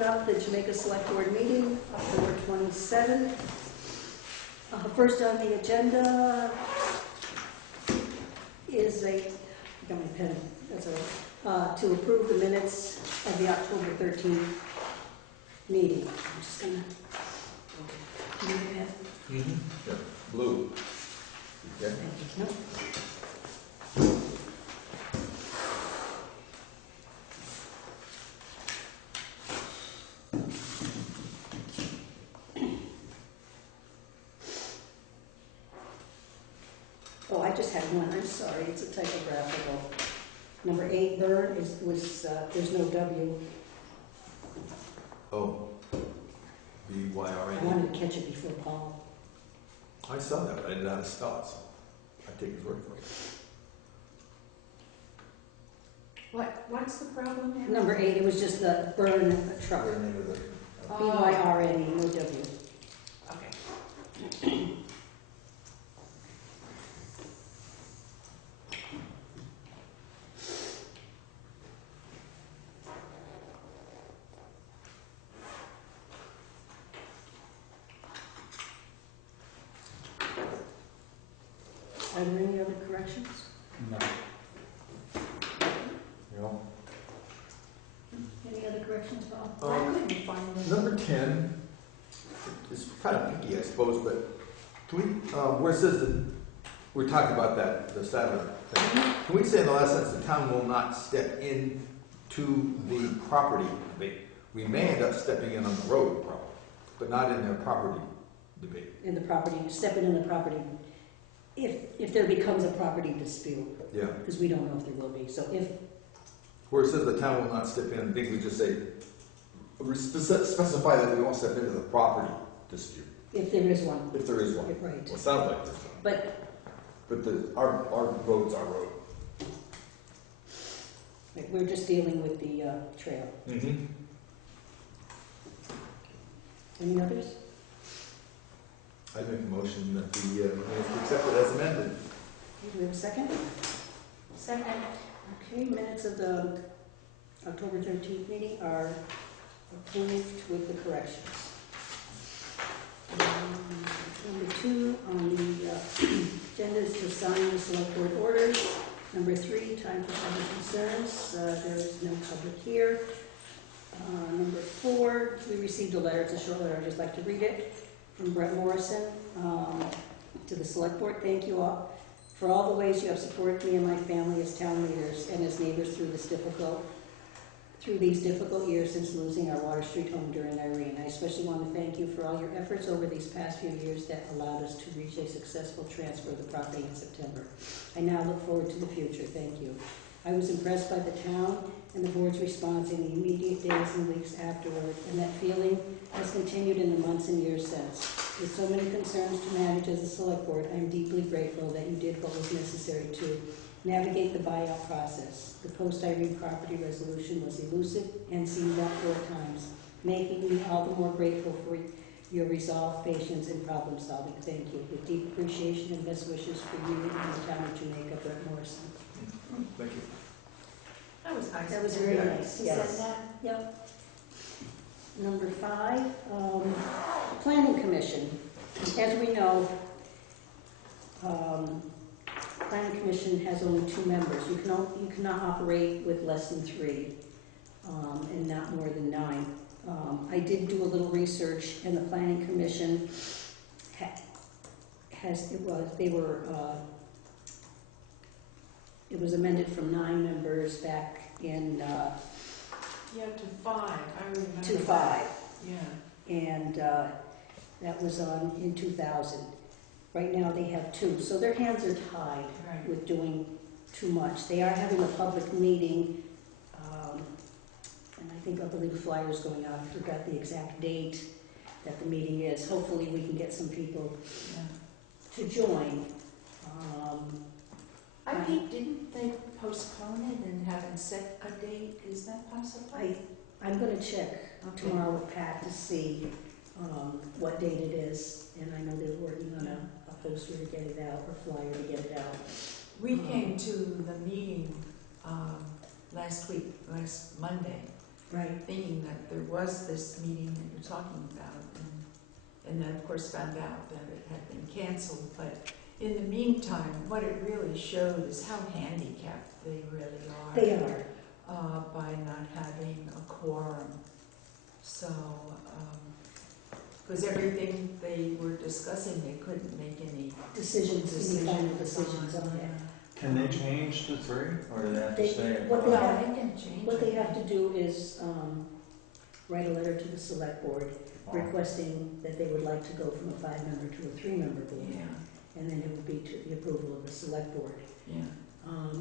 open up the Jamaica Selectboard meeting, October 27th. First on the agenda is I got my pen, that's all right, to approve the minutes of the October 13th meeting. I'm just going to do that. Yeah. Blue. Yeah. No. Oh, I just had one. I'm sorry. It's a typographical. Number 8, burn there's no W. Oh. I B-Y-R-N. wanted to catch it before Paul. I saw that, but I didn't know how to spell it, so I take his word for it. What's the problem there? Number 8, it was just the burn truck. The name of the... B-Y-R-N-E, no W. Okay. Are there any other corrections? No. No. Any other corrections, Paul? I couldn't find it. Number 10 is kind of picky, I suppose, but can we, where it says that we're talking about that, the Saturday thing, can we say in the last sentence, the town will not step into the property debate? We may end up stepping in on the road problem, but not in their property debate. In the property, stepping in the property, if there becomes a property dispute, Yeah. because we don't know if there will be. So if, Where it says the town will not step in, I think we just say, specify that we won't step into the property dispute, if there is one, if there is one. right. Well, it sounds like there's one. But Our road's our road. we're just dealing with the trail. Mm-hmm. Any others? I make a motion that the minutes be accepted as amended. Do we have a second? Second. Okay, minutes of the October 13th meeting are approved with the corrections. Number 2 on the agenda is to sign the select board orders. Number 3, time for public concerns. There is no public here. Number 4, we received a letter. It's a short letter. I'd just like to read it. From Brett Morrison to the select board. Thank you all for all the ways you have supported me and my family as town leaders and as neighbors through these difficult years since losing our Water Street home during Irene. I especially want to thank you for all your efforts over these past few years that allowed us to reach a successful transfer of the property in September. I now look forward to the future. Thank you. I was impressed by the town and the board's response in the immediate days and weeks afterward, and that feeling has continued in the months and years since. With so many concerns to manage as a select board, I am deeply grateful that you did what was necessary to navigate the buyout process. The post-Irene property resolution was elusive and seemed out 4 times, making me all the more grateful for your resolve, patience, and problem solving. Thank you. With deep appreciation and best wishes for you and the town of Jamaica, Brett Morrison. Thank you. That was nice. That was very nice. He Yes. said that? Yep. Number 5, Planning Commission. As we know, Planning Commission has only 2 members. You cannot operate with less than 3, and not more than 9. I did do a little research, and the Planning Commission it was amended from 9 members back in Yeah, to 5. I remember. to 5. Yeah. And that was in 2000. Right now they have 2, so their hands are tied Right. with doing too much. They are having a public meeting, and I believe a flyer is going out. I forgot the exact date that the meeting is. Hopefully we can get some people to join. I think, didn't they postpone it and haven't set a date? Is that possible? I'm going to check tomorrow with Pat to see what date it is, and I know they're working on a poster to get it out, or flyer to get it out. We came to the meeting last Monday, Right. thinking that there was this meeting that you're talking about, and then of course found out that it had been canceled. But in the meantime, what it really showed is how handicapped they really are. They are. By not having a quorum. So, because everything they were discussing, they couldn't make any Decisions, any final decisions on it. Can they change to 3, or do they have They- to stay at what 5? they No, have- they can change What they it. have to do is write a letter to the select board requesting that they would like to go from a 5-member to a 3-member board. Yeah, And then it would be to the approval of the select board. yeah.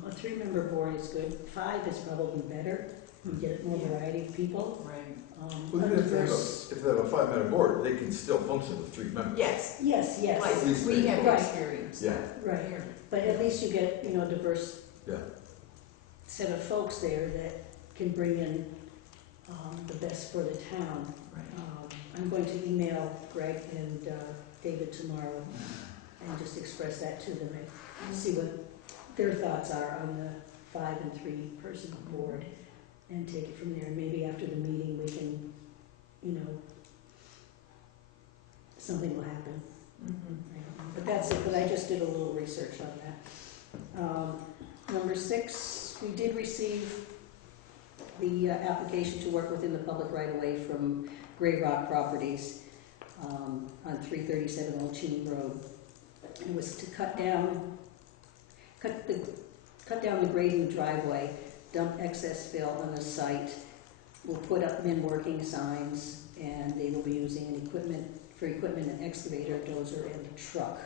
A 3-member board is good. 5 is probably better. You get more Yeah. variety of people. Right. Well, even if they have Diverse- a 5-member board, they can still function with 3 members. Yes, Yes, yes. like These we have Right. experienced Yeah. that Right. here. But at least you get, a diverse Yeah. set of folks there that can bring in the best for the town. Right. I'm going to email Greg and David tomorrow and just express that to them and see what their thoughts are on the 5 and 3-person board and take it from there. Maybe after the meeting we can, something will happen. Mhm. I don't know. But that's it, but I just did a little research on that. Number 6, we did receive the application to work within the public right-of-way from Gray Rock Properties on 337 Old Cheney Road. It was to cut down the grade in the driveway, dump excess fill on the site. We'll put up men working signs, and they will be using an excavator, dozer, and a truck.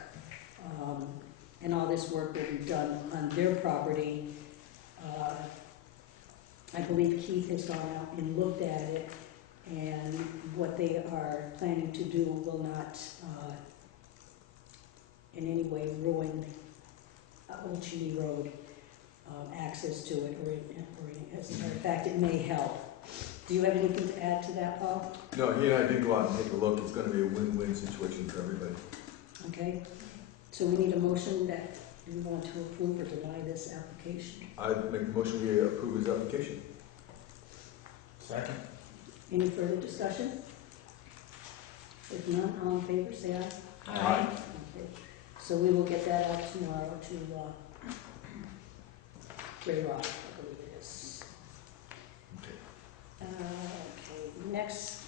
And all this work will be done on their property. I believe Keith has gone out and looked at it, and what they are planning to do will not in any way ruin Old Cheney Road access to it, or as a matter of fact, it may help. Do you have anything to add to that, Paul? No, he and I did go out and take a look. It's gonna be a win-win situation for everybody. Okay, so we need a motion that we want to approve or deny this application. I make a motion we approve his application. Second? Any further discussion? If none, all in favor, say aye. Aye. Okay. So we will get that out tomorrow to Gray Rock, I believe it is. Okay, next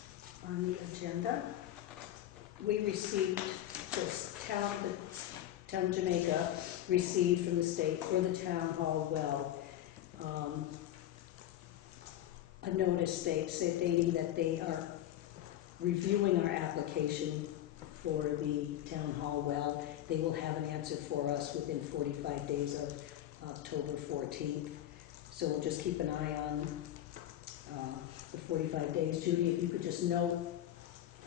on the agenda, we received, the town of Jamaica received from the state for the town hall well, a notice stating that they are reviewing our application for the town hall well. They will have an answer for us within 45 days of October 14th. So we'll just keep an eye on the 45 days. Judy, if you could just note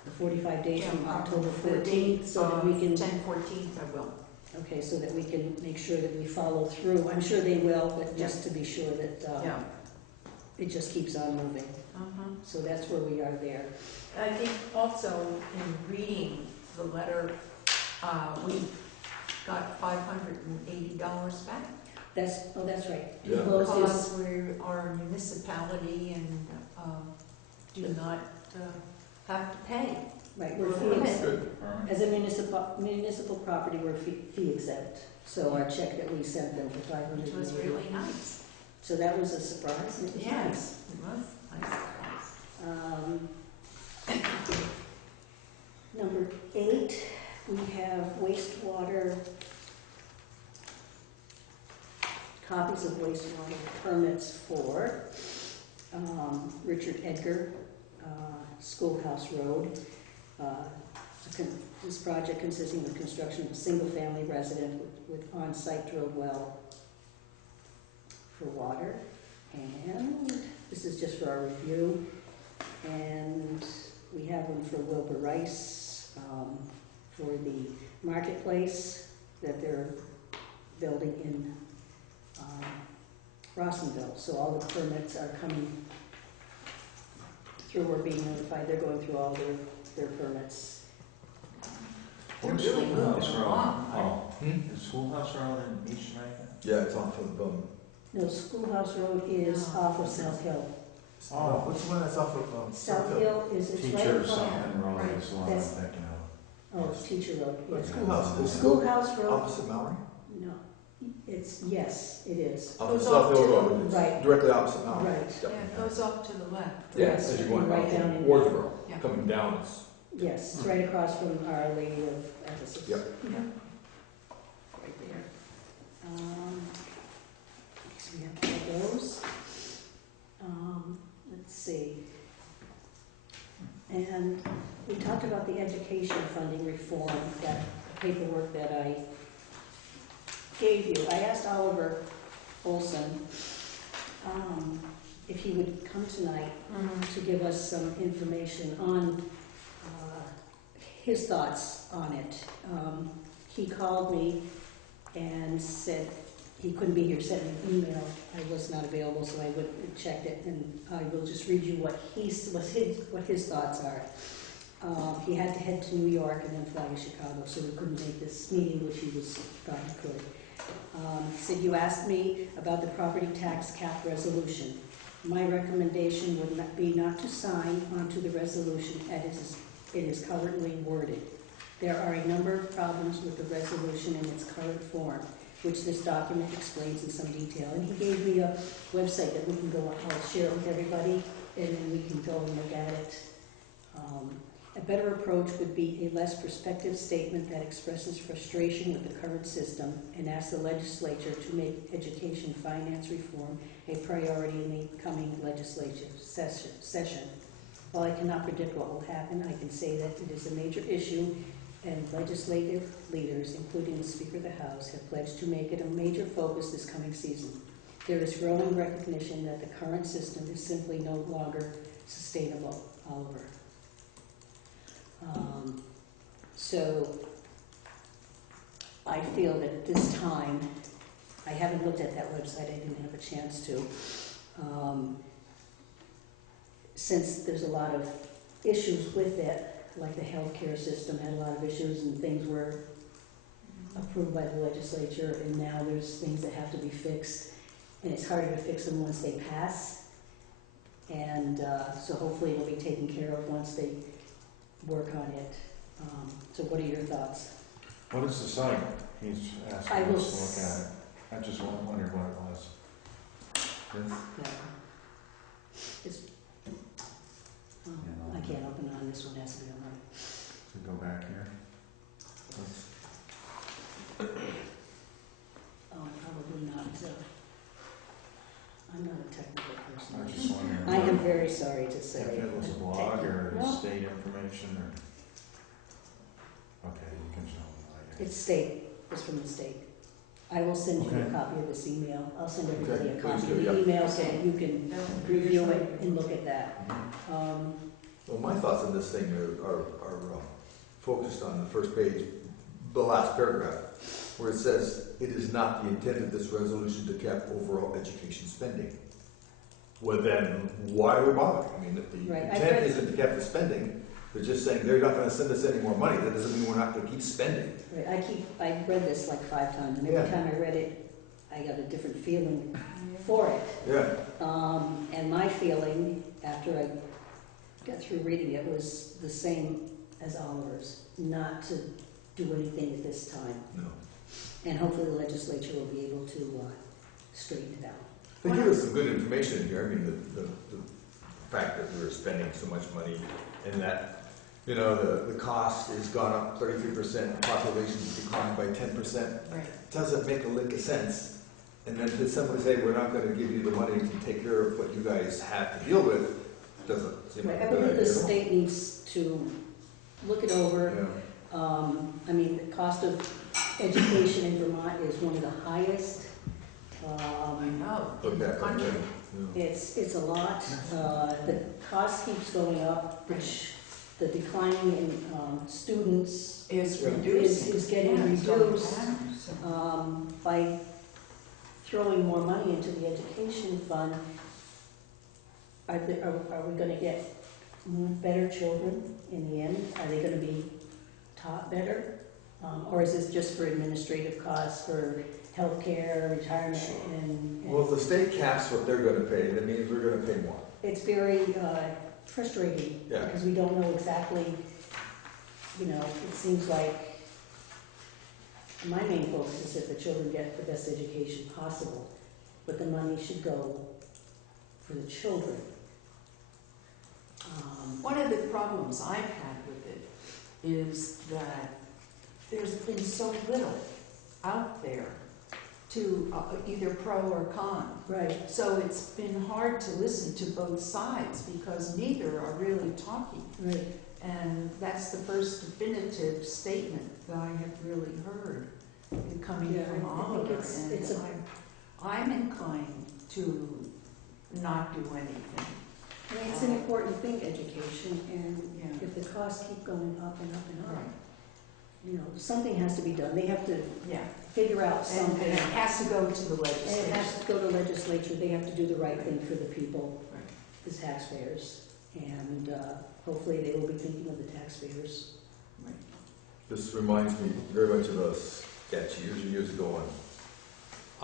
the 45 days from October 14th so that we can, 10/14th, I will. okay, so that we can make sure that we follow through. I'm sure they will, but just to be sure that Yeah. it just keeps on moving. Uh-huh. So that's where we are there. I think also in reading the letter, we got $580 back. That's right. Yeah. Enclosed is- Because we are a municipality and do not have to pay. Right, we're Well, fee that's exempt. Good. Alright. As a municipal property, we're fee exempt. So our check that we sent them for $580. Which was really nice. So that was a surprise, and it was nice. Yes, it was nice. Number 8, we have wastewater, copies of wastewater permits for Richard Edgar, Schoolhouse Road. This project consisting of construction of a single-family residence with on-site drilled well for water. And this is just for our review. And we have one for Wilbur Rice for the marketplace that they're building in Rossendale. So all the permits are coming through, we're being notified, they're going through all their permits. They're Where's really Schoolhouse moving Road? along. Oh, is Schoolhouse Road in East Jamaica? Yeah, it's off of, No, Schoolhouse Road is No. off of South Hill. Oh. What's the one that's off of, South Hill is, it's right Teacher across. something road Right. is the one I'm That's- thinking of. Oh, it's Teacher Road, Like yes. Schoolhouse, is it Schoolhouse Road, opposite Mallory? no, it's, yes, it is. Off Goes of South off Hill to the Road, it's right. directly opposite Mallory. Right. Yeah, it goes off to the left. Yes, as you're going Right out down from in- Wardsboro, Yeah. coming down, it's, Yes, it's right across from Our Lady of Ephesus. Yep. Yeah. Right there. So we have all those. Let's see. And we talked about the education funding reform, that paperwork that I gave you. I asked Oliver Olson if he would come tonight to give us some information on his thoughts on it. He called me and said he couldn't be here, sent me an email. I was not available, so I went and checked it, and I will just read you what his thoughts are. He had to head to New York and then fly to Chicago, so we couldn't make this meeting, which he thought he could. He said, you asked me about the property tax cap resolution. My recommendation would be not to sign onto the resolution as it is currently worded. There are a number of problems with the resolution in its current form, which this document explains in some detail. And he gave me a website that we can go on, I'll share it with everybody, and then we can go and look at it. A better approach would be a less prospective statement that expresses frustration with the current system and asks the legislature to make education finance reform a priority in the coming legislative session. While I cannot predict what will happen, I can say that it is a major issue, and legislative leaders, including the Speaker of the House, have pledged to make it a major focus this coming season. There is growing recognition that the current system is simply no longer sustainable. Oliver. So I feel that at this time, I haven't looked at that website, I didn't have a chance to. Since there's a lot of issues with it, like the healthcare system had a lot of issues and things were approved by the legislature, and now there's things that have to be fixed, and it's harder to fix them once they pass. And so hopefully it'll be taken care of once they work on it. So what are your thoughts? What is the site? He's I asking will us to look at it. I just wondered what it was. This? It's, I can't open it on this one, it has to be on mine. To go back here. Let's- Probably not. I'm not a technical I person. was just wondering. I am very sorry to say. If it was a blog or No. state information or. Okay, you can show me later. It's state, it's from the state. I will send you a Okay. copy of this email. I'll send everybody Okay, a copy please of do, the yeah. email so that you can review it and look at that. well, my thoughts on this thing are focused on the first page, the last paragraph, where it says, it is not the intent of this resolution to cap overall education spending. Well, then, why are we bothering? I mean, if the Right, I intent read- isn't to cap the spending, they're just saying they're not gonna send us any more money, that doesn't mean we're not gonna keep spending. Right, I read this like 5 times, and every Yeah. time I read it, I got a different feeling for it. Yeah, And my feeling, after I got through reading it, was the same as Oliver's, not to do anything at this time. no. And hopefully the legislature will be able to straighten it out. They give us some good information here, I mean, the fact that we're spending so much money and that, you know, the cost has gone up 33%, population's declined by 10%, Right. doesn't make a lick of sense. And then to simply say, we're not gonna give you the money to take care of what you guys have to deal with, doesn't seem like Right, I a good believe the idea. state needs to look it over. Yeah. I mean, the cost of education in Vermont is one of the highest. I know, Look in the back on country. that. Yeah. It's a lot. The cost keeps going up, which the declining in students Is Yeah. reducing. is getting Yeah, it's going reduced. down, so. By throwing more money into the education fund. Are we going to get better children in the end? Are they going to be taught better? Or is this just for administrative costs, for healthcare, retirement, and Well, if the state caps what they're gonna pay, that means we're gonna pay more. it's very frustrating Yeah. because we don't know exactly, it seems like my main focus is that the children get the best education possible, but the money should go for the children. One of the problems I've had with it is that there's been so little out there to either pro or con. Right, So it's been hard to listen to both sides because neither are really talking. right. And that's the first definitive statement that I have really heard coming Yeah, from I think Oliver. it's And I'm inclined to not do anything. I mean, it's an important thing, education, and Yeah. if the costs keep going up and up and up, Right. something has to be done. They have to Yeah. figure out And something. it has to go to the And it legislature. has to go to legislature, they have to do the right thing for the people, Right. the taxpayers, and hopefully they will be thinking of the taxpayers. Right. This reminds me very much of a sketch years and years ago on,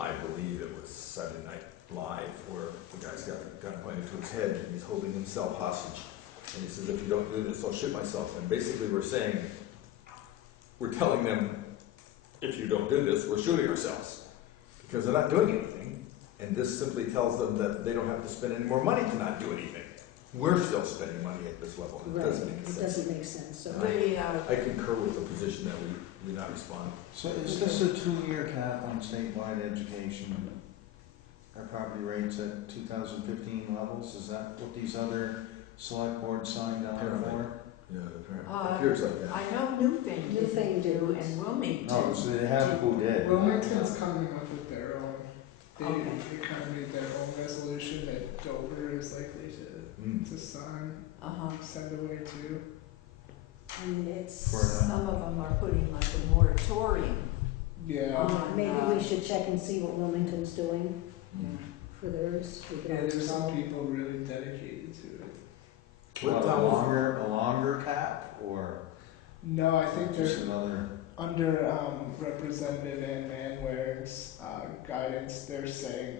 I believe it was Saturday Night Live, where the guy's got a gun pointed to his head and he's holding himself hostage. And he says, if you don't do this, I'll shoot myself. And basically we're saying, we're telling them, if you don't do this, we're shooting ourselves. Because they're not doing anything. And this simply tells them that they don't have to spend any more money to not do anything. We're still spending money at this level. It Right, doesn't make it sense. doesn't make sense, so. I concur with the position that we not respond. So is this a 2-year cap on statewide education? Our property rates at 2015 levels, is that what these other select boards signed on Apparently. for? Yeah, it appears like that. I know Newfane Newfane did do. and Wilmington. No, so they have who did. Wilmington's coming up with their own. They Okay. kind of made their own resolution that Dover is likely to sign, send away to. I mean, it's, For them. Some of them are putting like a moratorium. Yeah. maybe we should check and see what Wilmington's doing Yeah. for theirs. We could Yeah, always there's some call. people really dedicated to it. What, a longer cap, or No, I think just they're another? under Representative Ann Manwaring's guidance. They're saying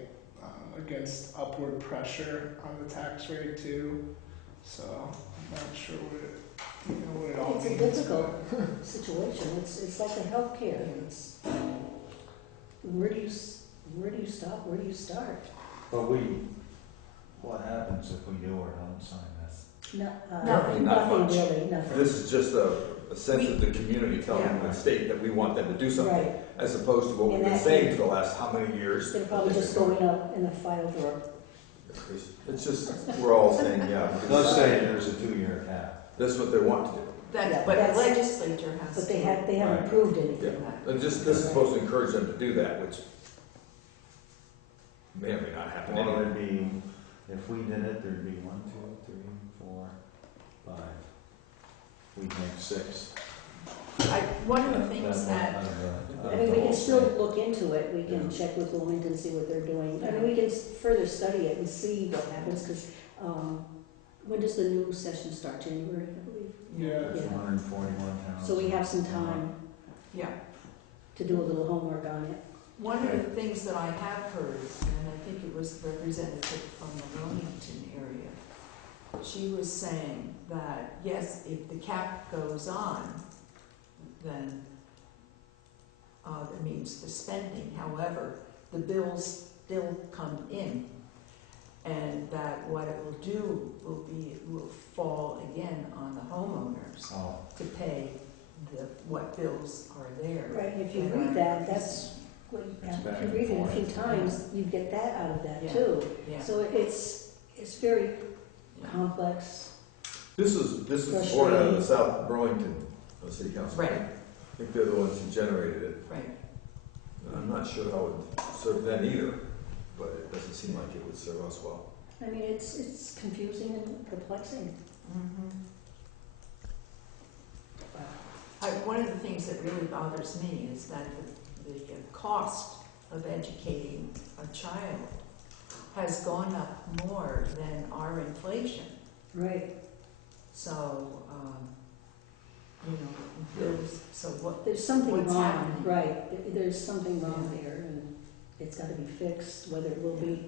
against upward pressure on the tax rate too. So I'm not sure what it all It's a means. difficult situation. It's like the healthcare. It's, where do you stop? Where do you start? But what happens if we do or don't sign this? No, Apparently not nothing much. really, nothing. This is just a sense of the community telling the state that we want them to do something, Right. as opposed to what we've And been that- saying for the last how many years. They're probably just going up in the file drawer. It's just, we're all saying, yeah. It does say there's a 2-year cap. That's what they want to do. Yeah, But the that's- legislature has to. But they haven't Right. approved Yeah. anything. And just, this is supposed to encourage them to do that, which may or may not happen Well, anyway. there'd be, if we did it, there'd be 1, 2, 3, 4, 5. We'd make 6. One of the things that, I mean, we can still look into it. We can check with Wilmington, see what they're doing. I mean, we can further study it and see what happens, because, when does the new session start? January, I believe? Yeah. There's 141 towns. So we have some time yeah, to do a little homework on it. one of the things that I have heard, and I think it was a representative from the Wilmington area, she was saying that, yes, if the cap goes on, then that means the spending. However, the bills still come in, and that what it will do will fall again on the homeowners Oh, to pay what bills are there. Right, and if you that read are- that, that's, what It's back if you and read it a forth. few times, you get that out of that Yeah. too. Yeah. So it's very Yeah. complex. This is born out of the South Burlington City Council. Right. I think they're the ones who generated it. Right. And I'm not sure how it would serve them either, but it doesn't seem like it would serve us well. I mean, it's confusing and perplexing. One of the things that really bothers me is that the cost of educating a child has gone up more than our inflation. Right. So, there's, so what, There's something What's wrong, happening? right. There's something wrong there, and it's gotta be fixed, whether it will be,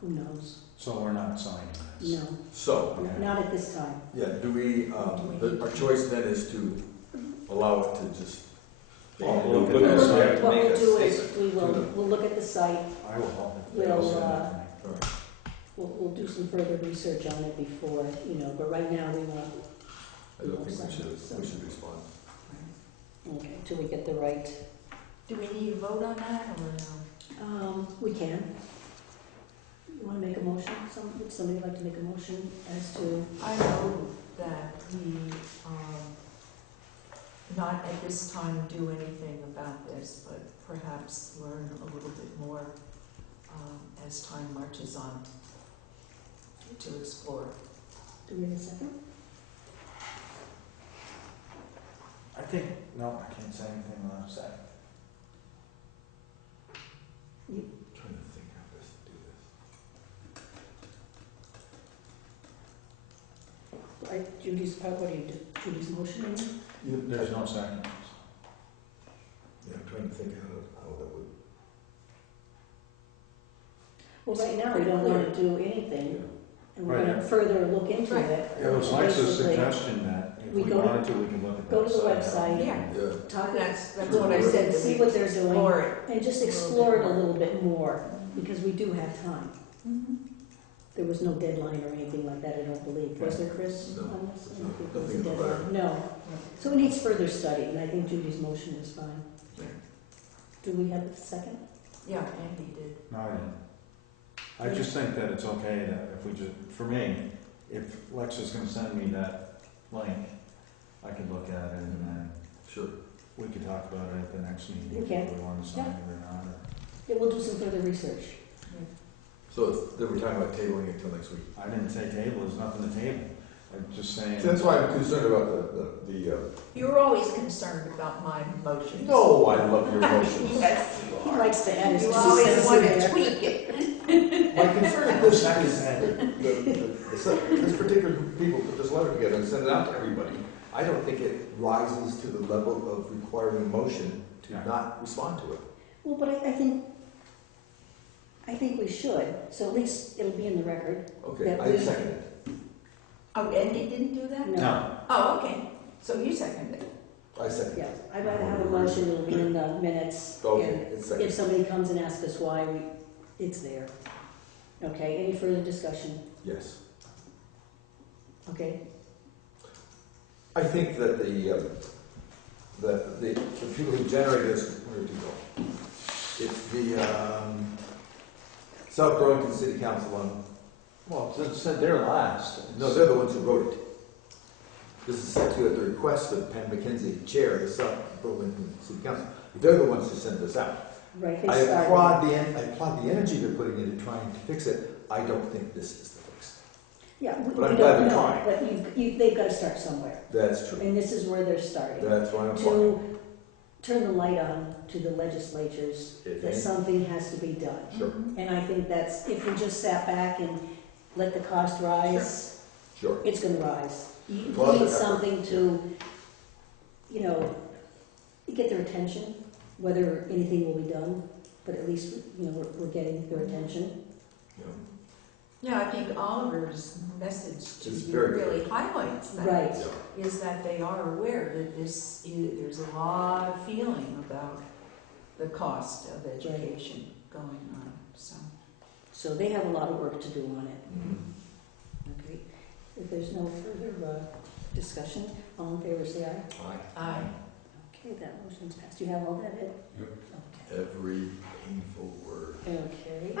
who knows? So we're not signing this? No, So, Okay. not at this time. yeah, do we, our choice then is to allow it to just. Well, we'll look at look the at site. it, What make we'll a do is, statement we will, to them. we'll look at the site, I will help if they We'll, all send it to me. All right. we'll do some further research on it before, but right now we want, I don't think we should respond. okay, till we get the right, Do we need a vote on that, or no? we can. You wanna make a motion? Would somebody like to make a motion as to, I know that we, not at this time do anything about this, but perhaps learn a little bit more as time marches on to explore. do we have a second? I think, no, I can't say anything without saying. Trying to think how best to do this. Judy's, what do you do? Judy's motion, I mean? There's no second. Yeah, I'm trying to think how that would. Well, right now, we don't want to do anything, and we're Right. gonna further look into Right. it. It was Lex's Basically, suggestion that if we we go to- wanted to, we can look at the go to the website. website. Yeah, Yeah, Talk, that's what I said, that see we what they're doing, explore it. and just explore it a little bit more, because we do have time. Mhm. There was no deadline or anything like that, I don't believe. Was there, Chris? No. on this? I don't think there was a Nothing in the deadline. No. So it needs further study, and I think Judy's motion is fine. Yeah. Do we have a second? Yeah, Andy did. No, I didn't. I just think that it's okay that if we just, for me, if Lex is gonna send me that link, I could look at it and then sure. we could talk about it at the next meeting. We can. If we want to sign it or not. Yeah, we'll do some further research. So they were talking about tabling it till next week. I didn't say table, there's nothing to table. I'm just saying. That's why I'm concerned about the. You're always concerned about my motions. No, I love your motions. Yes, you He are. likes to add his You 2 always cents want in to there. tweak it. My concern with this is this particular people put this letter together and send it out to everybody. I don't think it rises to the level of requiring a motion to Yeah. not respond to it. Well, but I think we should, so at least it'll be in the record. Okay, That I we- second it. Oh, Andy didn't do that? No, Oh, okay. So you seconded it. I second Yeah, it. I'd rather have a motion, it'll be in the minutes. Okay, And it's if second. somebody comes and asks us why, it's there. Okay, any further discussion? Yes. Okay, I think that the people who generate this, where did you go? It's the South Burlington City Council on, well, it said they're last. no, they're the ones who wrote it. This is sent to you at the request of Pam McKenzie, Chair of the South Burlington City Council. They're the ones who sent this out. right, they I started. applaud the energy they're putting into trying to fix it. I don't think this is the fix. Yeah, we But I'm we glad don't they're know, trying. but they've got to start somewhere. That's true. And this is where they're starting. That's why I'm applauding. To turn the light on to the legislatures If that any- something has to be done. Sure, And I think that's, if we just sat back and let the cost rise, sure. it's gonna rise. You Well, need effort. something to, get their attention, whether anything will be done, but at least, we're getting their attention. You know, Yeah, I think Oliver's message to It's you very really highlights that. Right. yeah. Is that they are aware that there's a lot of feeling about the cost of education going on, so. So they have a lot of work to do on it. Mhm. Okay. If there's no further discussion, all in favor, say aye. Aye. Okay, that motion's passed. You have all that, Ed? Yep. Okay. Every painful word. Okay.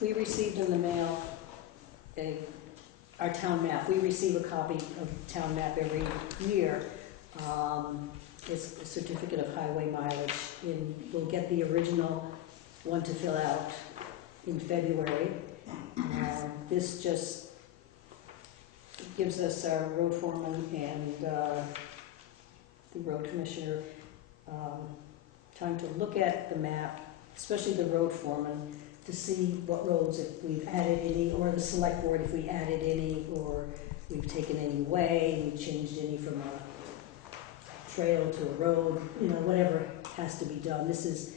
We received in the mail our town map. We receive a copy of town map every year. It's a certificate of highway mileage. We'll get the original one to fill out in February. This just gives us our road foreman and the road commissioner time to look at the map, especially the road foreman, to see what roads, if we've added any, or the select board, if we added any, or we've taken any away, we've changed any from a trail to a road, whatever has to be done. This is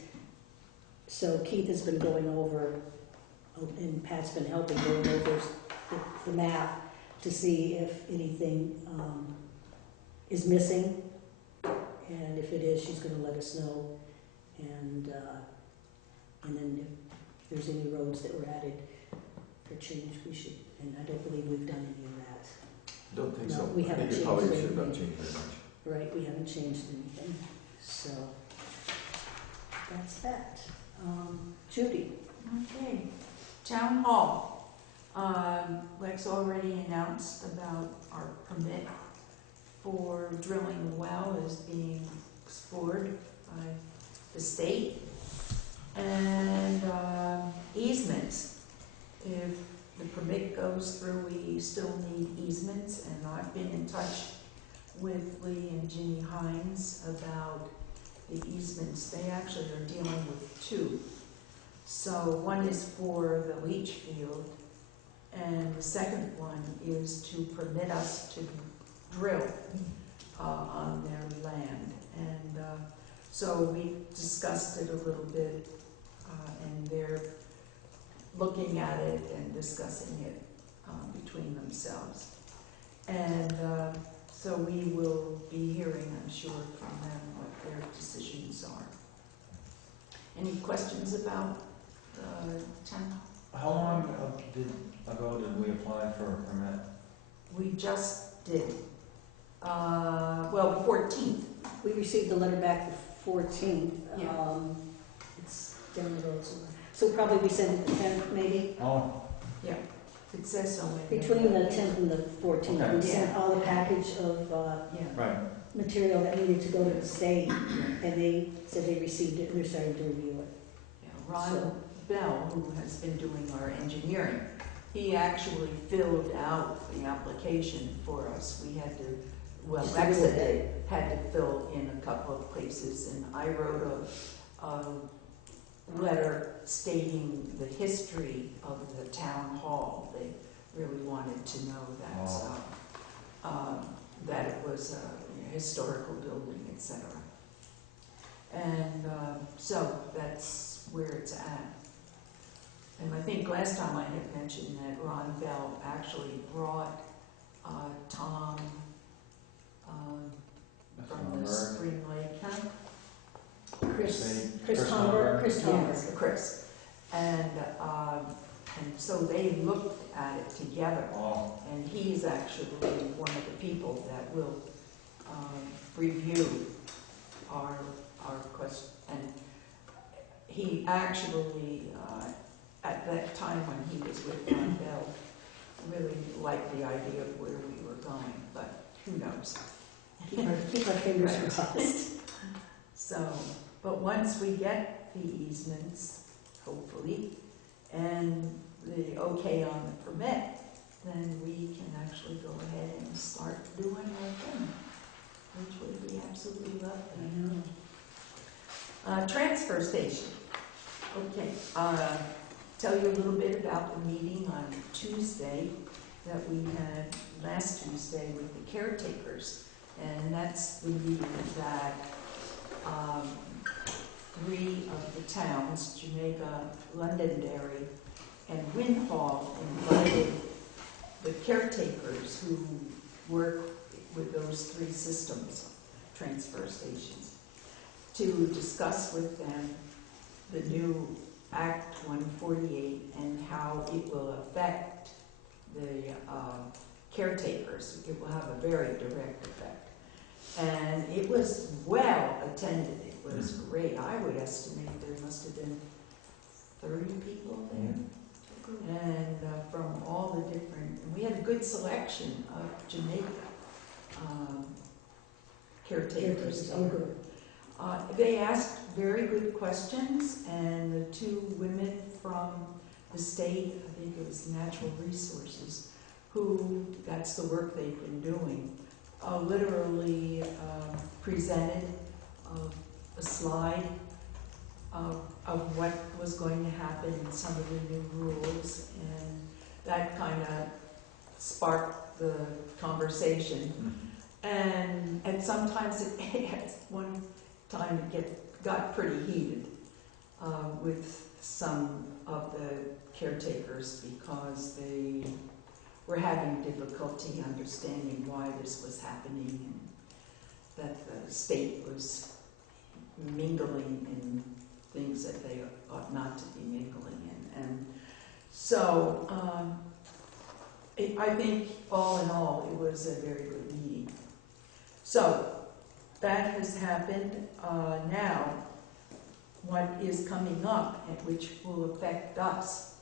So Keith has been going over, and Pat's been helping going over the map to see if anything is missing. And if it is, she's gonna let us know. And then if there's any roads that were added or changed, we should, and I don't believe we've done any of that. Don't think No, so. we haven't I think changed it probably should anything. not change very much. Right, we haven't changed anything, so that's that. Judy? Okay, Town Hall. Lex already announced about our permit for drilling the well is being explored by the state. And easements. If the permit goes through, we still need easements, and I've been in touch with Lee and Ginny Hines about the easements. They actually are dealing with two. So one is for the leach field, and the second one is to permit us to drill on their land. And so we discussed it a little bit, and they're looking at it and discussing it between themselves. And so we will be hearing, I'm sure, from them what their decisions are. Any questions about the town? How long ago did we apply for a permit? We just did. Well, the 14th. We received the letter back the 14th. Yeah. It's down the road somewhere. So probably we sent it the 10th, maybe? Oh, It says so in Between the 10th and the 14th, Okay. we sent all the package of Yeah. right. material that needed to go to the state, and they said they received it and they're starting to review it. Yeah, Ron So- Bell, who has been doing our engineering, he actually filled out the application for us. We had to, well, Just Lex a little bit. had to fill in a couple of places, and I wrote a letter stating the history of the town hall. They really wanted to know that, that it was a historical building, etc. And so that's where it's at. And I think last time I had mentioned that Ron Bell actually brought Tom from the Spring Lake, Chris Chris Tomber. Tomber. Chris Tomber. Yes, Chris. And so they looked at it together. Oh, And he's actually one of the people that will review our question. And he actually, at that time when he was with Ron Bell, really liked the idea of where we were going, but who knows? Keep our fingers Right. crossed. So, but once we get the easements, hopefully, and the okay on the permit, then we can actually go ahead and start doing our thing, which would be absolutely lovely. Transfer station. Okay, tell you a little bit about the meeting on Tuesday that we had last Tuesday with the caretakers. And that's the meeting that 3 of the towns, Jamaica, Londonderry, and Windhall, invited the caretakers who work with those 3 systems, transfer stations, to discuss with them the new Act 148 and how it will affect the caretakers. It will have a very direct effect. And it was well attended. It was great. I would estimate there must have been 30 people there. And from all the different, and we had a good selection of Jamaica caretakers. Oh, good. They asked very good questions, and the 2 women from the state, I think it was Natural Resources, who, that's the work they've been doing, literally presented a slide of what was going to happen in some of the new rules, and that kind of sparked the conversation. And sometimes at one time it got pretty heated. with some of the caretakers because they were having difficulty understanding why this was happening and that the state was mingling in things that they ought not to be mingling in. And so I think all in all it was a very good meeting. So that has happened. Now what is coming up and which will affect us,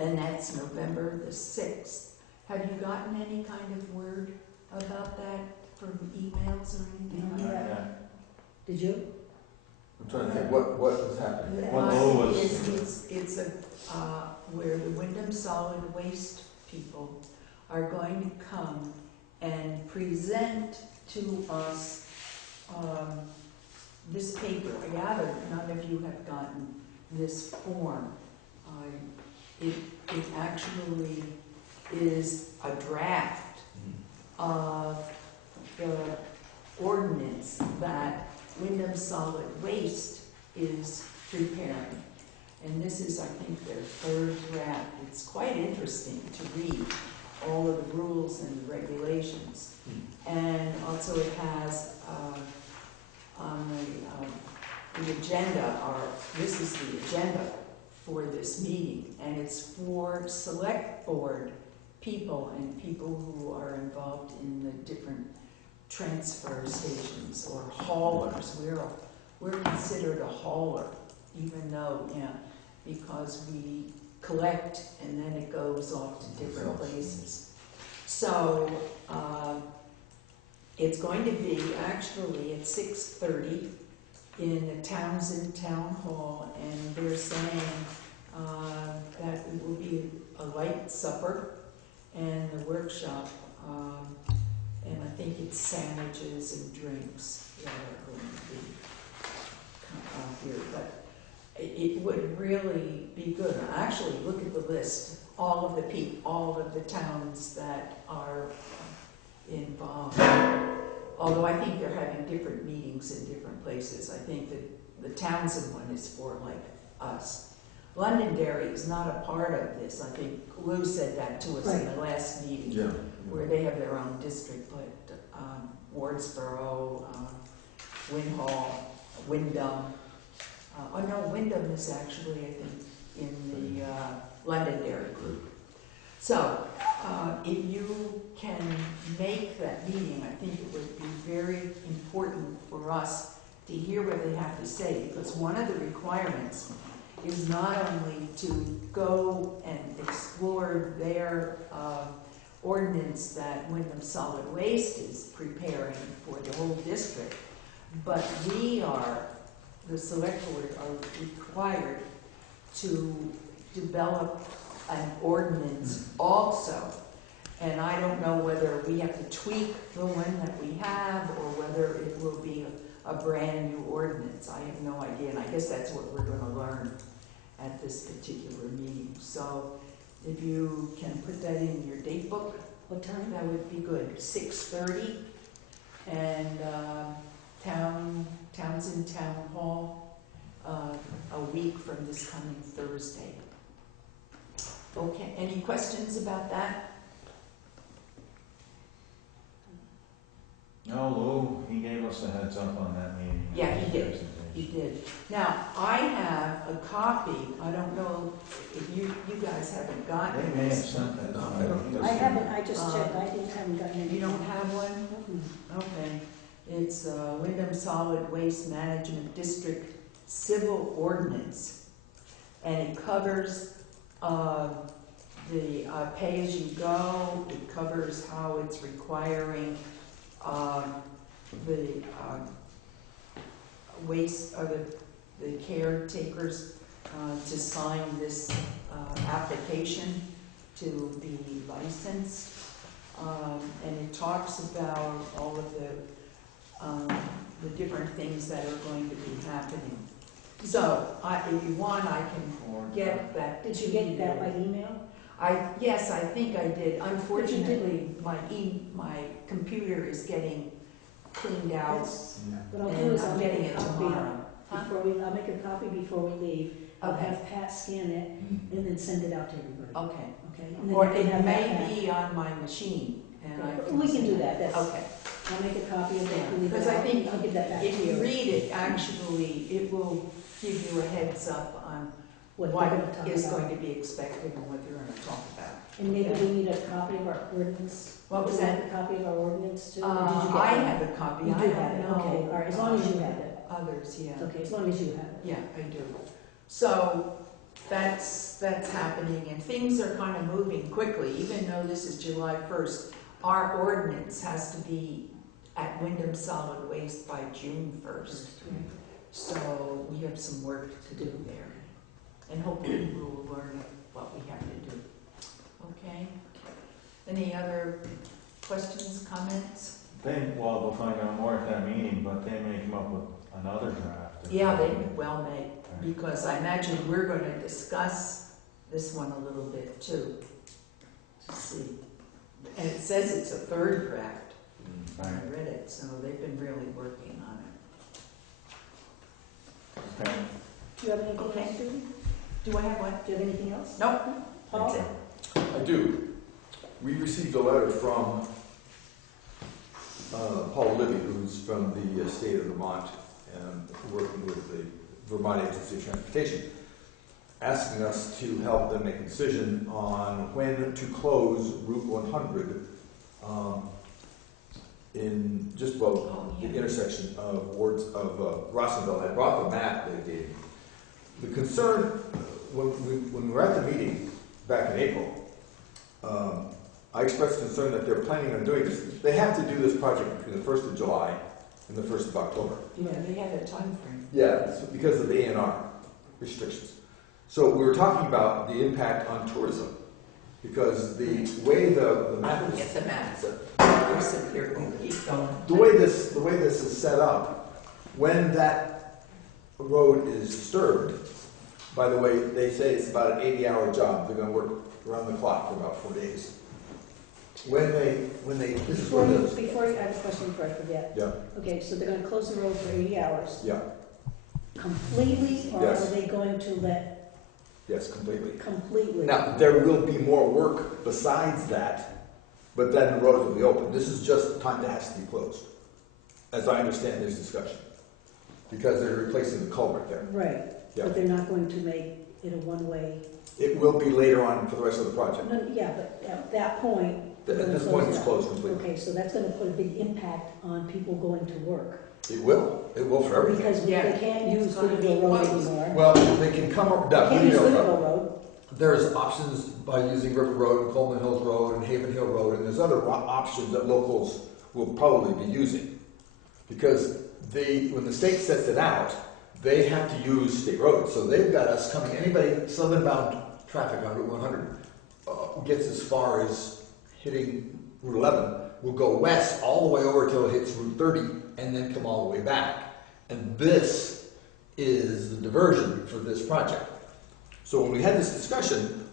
and that's November the 6th. Have you gotten any kind of word about that from emails or anything like that? Yeah. Did you? I'm trying to think what is happening. What law was- It's where the Wyndham Solid Waste people are going to come and present to us this paper. I gather none of you have gotten this form. It actually is a draft of the ordinance that Wyndham Solid Waste is preparing. And this is, I think, their third draft. It's quite interesting to read all of the rules and the regulations. And also it has on the agenda, this is the agenda for this meeting, and it's for select board people and people who are involved in the different transfer stations or haulers. We're considered a hauler, even though, because we collect and then it goes off to different places. So it's going to be actually at 6:30 in the Townsend Town Hall, and they're saying that it will be a light supper and the workshop, and I think it's sandwiches and drinks that are going to be here, but it would really be good. Actually, look at the list, all of the towns that are involved. Although I think they're having different meetings in different places. I think that the Townsend one is for like us. Londonderry is not a part of this. I think Lou said that to us in the last meeting, Yeah. where they have their own district, but Wardsboro, Wyndham. Wyndham is actually, I think, in the Londonderry group. So if you can make that meeting, I think it would be very important for us to hear what they have to say, because one of the requirements is not only to go and explore their ordinance that Wyndham Solid Waste is preparing for the whole district, but we are, the select board, are required to develop an ordinance also. And I don't know whether we have to tweak the one that we have or whether it will be a brand new ordinance. I have no idea, and I guess that's what we're going to learn at this particular meeting. So if you can put that in your date book, What time? that would be good. 6:30, and Townsend Town Hall, a week from this coming Thursday. Okay, any questions about that? No, Lou, he gave us a heads up on that meeting. Yeah, he did. He did. Now, I have a copy. I don't know if you guys haven't gotten They may have this. sent that. No, I don't. I haven't, I just checked, haven't gotten any. You don't have one? Mm-mm. Okay. It's Wyndham Solid Waste Management District Civil Ordinance. And it covers the pay-as-you-go. It covers how it's requiring the waste, or the caretakers to sign this application to be licensed. And it talks about all of the different things that are going to be happening. So, if you want, I can get that. Did you get that by email? Yes, I think I did. Unfortunately, my computer is getting cleaned out, What I'll do and is I'm I'll getting make it a copy. tomorrow. I'll make a copy before we leave. I'll Okay. have Pat scan it and then send it out to everybody. Okay. Okay? And then Or you can it have that may back. be on my machine, and I Okay, can. we can do that, that's, Okay. I'll make a copy of it, Yeah, and leave it 'cause I out, think I'll give that back to If you you. read it, actually, it will give you a heads up on What what we're gonna talk is about. going to be expected and what you're gonna talk about. And maybe we need a copy of our ordinance. What was Do you that? have a copy of our ordinance too? or did you get I one? have a copy, You I do don't have it, know. okay, all right, as long as you have it. Others, yeah. Okay, as long as you have it. Yeah, I do. So that's happening, and things are kind of moving quickly, even though this is July 1st. Our ordinance has to be at Wyndham Solid Waste by June 1st. So we have some work to do there. And hopefully we'll learn what we have to do. Okay? Any other questions, comments? Well, we'll find out more at that meeting, but they may come up with another draft. Yeah, they well may, because I imagine we're going to discuss this one a little bit too, to see. And it says it's a third draft. I Right. read it, so they've been really working on it. Okay. Do you have anything Okay. else, Judy? Do I have one? Do you have anything else? Nope. Paul? That's it. I do. We received a letter from Paul Libby, who's from the state of Vermont, and working with the Vermont Agency of Transportation, asking us to help them make a decision on when to close Route 100 in just above Oh, the yeah. intersection of wards of Rossendale. I brought the map they gave me. The concern, when we were at the meeting back in April, I expressed concern that they're planning on doing this. They have to do this project between the 1st of July and the 1st of October. Yeah, they had a time frame. Yeah, it's because of the A&R restrictions. So we were talking about the impact on tourism, because the way the map is Get the map. There's some here, keep going. the way this is set up, when that road is disturbed, by the way, they say it's about an 80-hour job. They're going to work around the clock for about 4 days. When they, this is what it is. Before you, I have a question before I forget. Yeah, Okay, so they're gonna close the road for 80 hours yeah, completely, or Yes. are they going to let yes, completely. completely? Now, there will be more work besides that, but then the roads will be open. This is just the time that has to be closed, as I understand this discussion, because they're replacing the culvert there. Right, Yeah. but they're not going to make it a one-way. It will be later on for the rest of the project. No, yeah, but at that point. At they're this gonna point, it's it closed up. completely. Okay, so that's gonna put a big impact on people going to work. It will for everything. Because Yeah, they can't it's use gonna be Woodville Road closed. anymore. Well, they can come up, They can't use Woodville Road. Woodville Road. There's options by using River Road and Coleman Hills Road and Haven Hill Road, and there's other options that locals will probably be using. Because when the state sets it out, they have to use state roads. So they've got us coming, anybody southernbound traffic on Route 100 gets as far as hitting Route 11, will go west all the way over till it hits Route 30 and then come all the way back. And this is the diversion for this project. So when we had this discussion,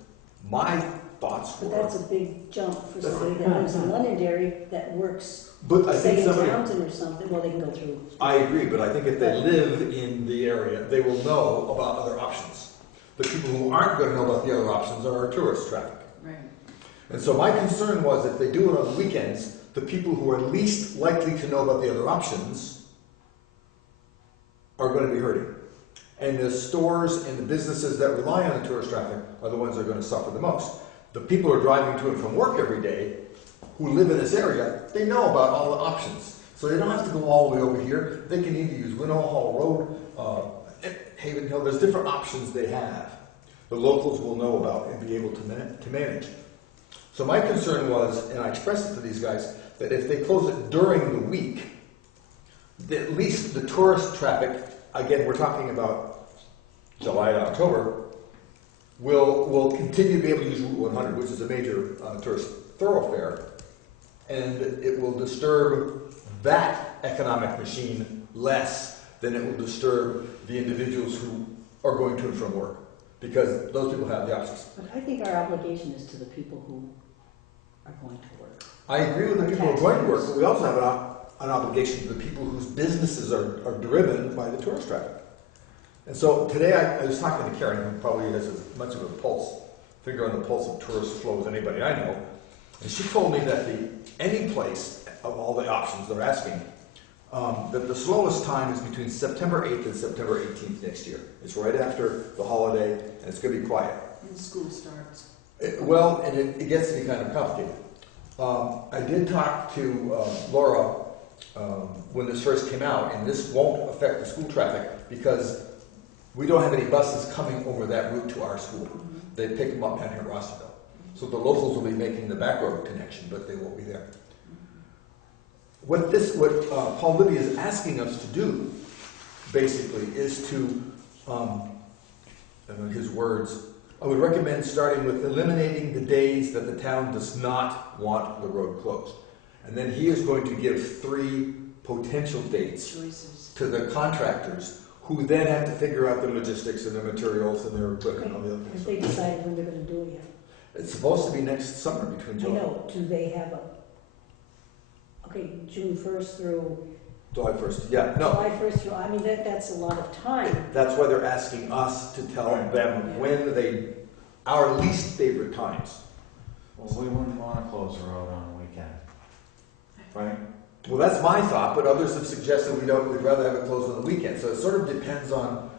my thoughts But were, that's a big jump for somebody that lives in Londonderry that works, but I say think in somebody, Townsend or something, well, they can go through. I agree, but I think if they live in the area, they will know about other options. The people who aren't going to know about the other options are our tourist traffic. Right. And so my concern was if they do it on the weekends, the people who are least likely to know about the other options are going to be hurting. And the stores and the businesses that rely on the tourist traffic are the ones that are going to suffer the most. The people who are driving to and from work every day, who live in this area, they know about all the options. So they don't have to go all the way over here. They can either use Winnow Hall Road, Haven Hill. There's different options they have. The locals will know about and be able to manage. So my concern was, and I expressed it to these guys, that if they close it during the week, that at least the tourist traffic, again, we're talking about July to October, will continue to be able to use Route 100, which is a major tourist thoroughfare, and it will disturb that economic machine less than it will disturb the individuals who are going to and from work, because those people have the options. But I think our obligation is to the people who are going to work. I agree with the people who are going to work, but we also have an obligation to the people whose businesses are driven by the tourist traffic. And so today I was talking to Karen, who probably has as much of a finger on the pulse of tourist flow as anybody I know. And she told me that any place of all the options they're asking, that the slowest time is between September 8th and September 18th next year. It's right after the holiday, and it's going to be quiet. And school starts. And it gets to be kind of complicated. I did talk to Laura when this first came out, and this won't affect the school traffic because we don't have any buses coming over that route to our school. They pick them up down here at Rossville. So the locals will be making the back road connection, but they won't be there. What Paul Libby is asking us to do, basically, is to, his words, I would recommend starting with eliminating the days that the town does not want the road closed. And then he is going to give 3 potential dates Choices. to the contractors, who then have to figure out the logistics and the materials and their equipment and all the other If things. they decide when they're gonna do it yet. It's supposed to be next summer between I July. know, do they have June 1st through July 1st, yeah, no. July 1st through, I mean, that's a lot of time. That's why they're asking us to tell them when our least favorite times. Well, we wouldn't want to close the road on the weekend, right? Well, that's my thought, but others have suggested we'd rather have it closed on the weekend. So it sort of depends on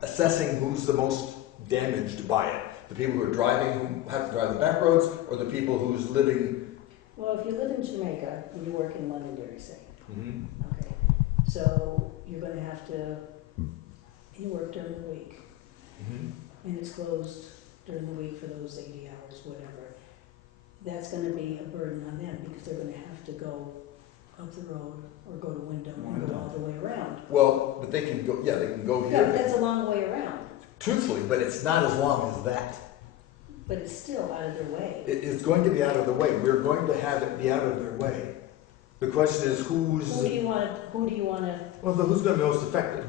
assessing who's the most damaged by it. The people who are driving, who have to drive the back roads, or the people who's living. Well, if you live in Jamaica and you work in Londonderry, say, Mm-hmm. okay, so you're gonna have to, you work during the week, Mm-hmm. and it's closed during the week for those 80 hours, whatever. That's gonna be a burden on them, because they're gonna have to go up the road, or go to Wyndham, and go all the way around. Well, but they can go. Yeah, they can go Yeah, here. but that's a long way around, Truthfully, but it's not as long as that. but it's still out of their way. It's going to be out of the way. We're going to have it be out of their way. The question is who's. Who do you wanna, Well, who's going to be most affected?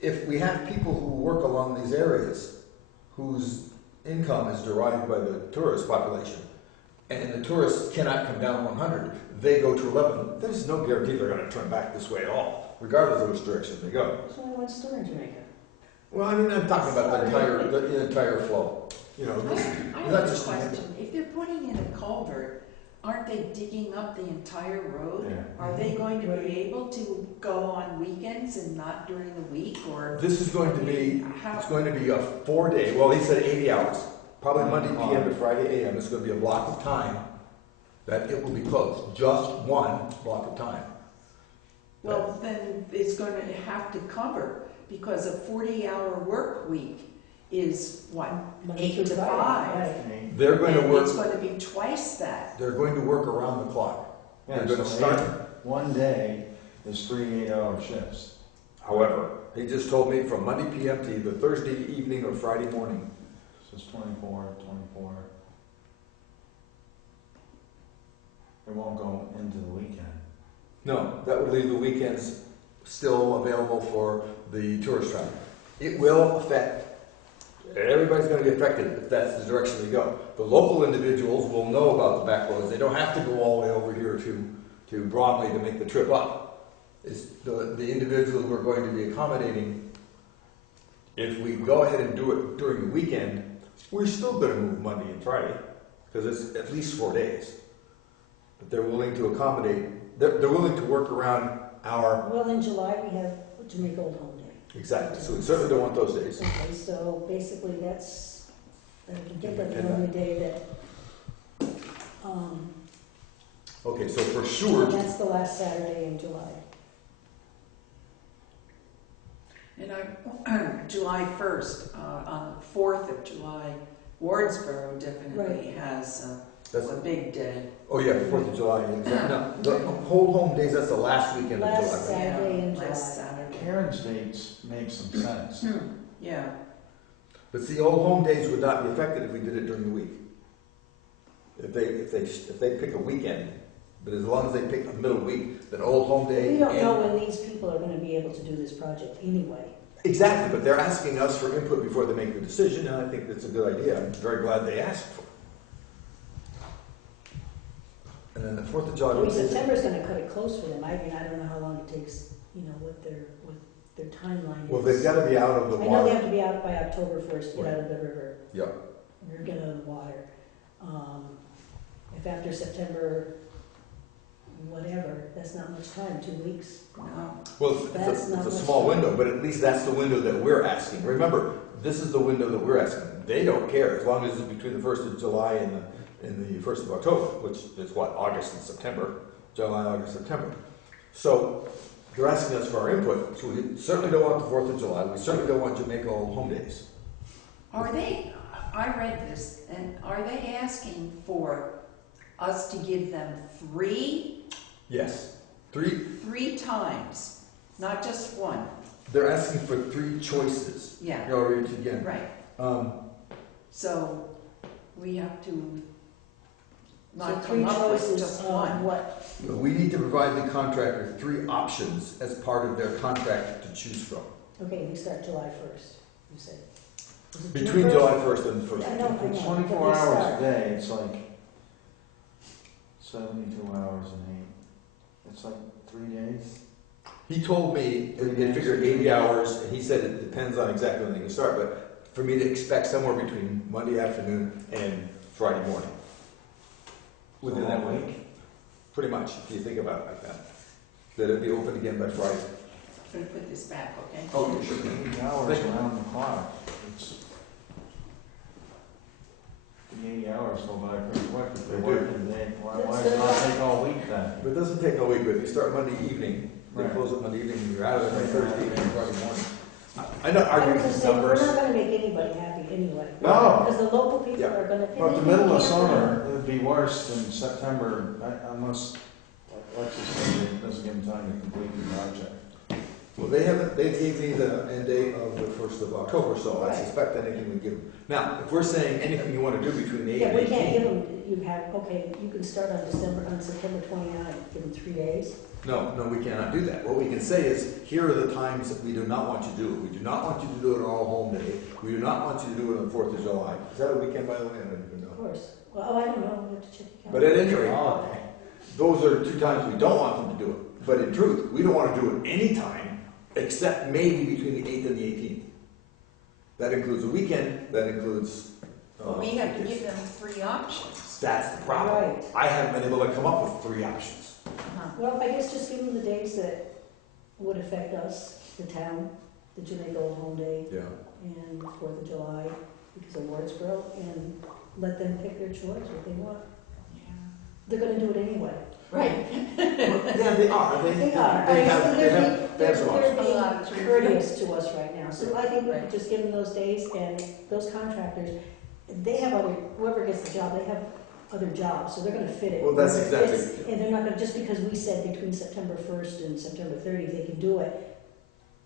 If we have people who work along these areas whose income is derived by the tourist population, and the tourists cannot come down 100, they go to 11, there's no guarantee they're going to turn back this way at all, regardless of which direction they go. there's only one store in Jamaica. Well, I mean, I'm talking about the entire flow. You know, I this, have not a just question. If they're putting in a culvert, aren't they digging up the entire road? Yeah. Are they going to be able to go on weekends and not during the week, or? This is going to be, How- it's going to be a 4-day, well, he said 80 hours, probably Monday PM to Friday AM. It's going to be a block of time that it will be closed, just one block of time. Well, then it's going to have to cover, because a 40-hour work week is what, Monday 8 through to Friday, 5? right. They're going to And work, it's going to be twice that. they're going to work around the clock. Yeah, They're going to so start. one day is 3 8-hour shifts. However, he just told me from Monday PM to either Thursday evening or Friday morning. So it's 24. It won't go into the weekend. No, that would leave the weekends still available for the tourist traffic. It will affect, everybody's going to be affected if that's the direction they go. The local individuals will know about the back roads. They don't have to go all the way over here to Broadway to make the trip up. It's the individuals we're going to be accommodating. If we go ahead and do it during the weekend, we're still going to move Monday and Friday, because it's at least 4 days. But they're willing to accommodate, they're willing to work around our. Well, in July, we have Jamaica Old Home Day. Exactly, so we certainly don't want those days. Okay, so basically that's, I think that's the only day that, Okay, so for sure, that's the last Saturday in July. And July 1st, on the 4th of July, Wardsboro definitely has that's, a big day. oh yeah, 4th of July, exactly. No, the whole home days, that's the last weekend of Last July. Saturday in Last July. Saturday. Karen's dates make some sense. Yeah. But see, old home days would not be affected if we did it during the week. If they pick a weekend, but as long as they pick a middle week, then old home day. We don't and- know when these people are gonna be able to do this project anyway. Exactly, but they're asking us for input before they make the decision, and I think that's a good idea. I'm very glad they asked for it. And then the 4th of July. I mean, September's gonna cut it close for them. I mean, I don't know how long it takes, you know, with their timeline is. Well, they've gotta be out of the I know they have water. to be out by October 1st, get out of the river. Yep. Or get out of the water. If after September, whatever, that's not much time, 2 weeks. No. Well, That's it's not a much small time. window, but at least that's the window that we're asking. Remember, this is the window that we're asking. They don't care, as long as it's between the 1st of July and the 1st of October, which is what, August and September? July, August, September. So, they're asking us for our input, so we certainly don't want the 4th of July, we certainly don't want Jamaica Old Home Days. Are they, I read this, and are they asking for us to give them Yes. three times, not just one? They're asking for 3 choices. Yeah, Here, I'll read it again. right. So we have to So not 3 come up with choices just of one. what? We need to provide the contractor 3 options as part of their contract to choose from. Okay, we start July 1st, you said. Is it June Between 1st? July 1st and the 1st. I know. If it's but 24 they hours start. a day, it's like 72 hours and 8. It's like 3 days. He told me they figured 80 hours, and he said it depends on exactly when they can start, but for me to expect somewhere between Monday afternoon and Friday morning. Within So that all week. Pretty much, if you think about it like that. That it'd be open again by Friday. I'm gonna put this back, okay? Oh, sure. 80 hours around the clock. It's, the 80 hours go by pretty quick if they're They do. working. Why does it not take all week then? But it doesn't take a week, but if you start Monday evening, they Right. close it Monday evening, and you're out of it on Thursday evening, Friday morning. I'm not I arguing was these just saying, we're numbers. not gonna make anybody happy anyway. No. Because the local people Yeah. are gonna. But the middle of summer, it would be worse than September, unless, let's just say it doesn't give them time to complete the project. Well, they gave me the end date of the 1st of October, so I Right. suspect anything we give them. Now, if we're saying anything you want to do between 8 Yeah, and we can't 18. give them, you have, okay, you can start on September 29th, give them 3 days. No, we cannot do that. What we can say is, here are the times that we do not want you to do it. We do not want you to do it on All Home Day. We do not want you to do it on the 4th of July. Is that a weekend, by the way? I don't even Of know. course. Well, I don't know, we have to check the But calendar. at any rate, those are 2 times we don't want them to do it. But in truth, we don't want to do it any time, except maybe between the 8th and the 18th. That includes a weekend, that includes... But we have to give them 3 options. That's the problem. Right. I haven't been able to come up with 3 options. Uh-huh. Well, I guess just give them the days that would affect us, the town, the Jamaica Old Home Day, Yeah. and 4th of July, because of Wardsboro, and let them pick their choice, what they want. They're gonna do it anyway. Right. Yeah, they are. They are. They I mean, have they're some options. being A lot of treatment. courteous to us right now, so I think we Right. could just give them those days, and those contractors, they have other, whoever gets the job, they have other jobs, so they're gonna fit it. Well, that's where it fits, exactly- And they're not gonna, just because we said between September 1st and September 30th, they can do it,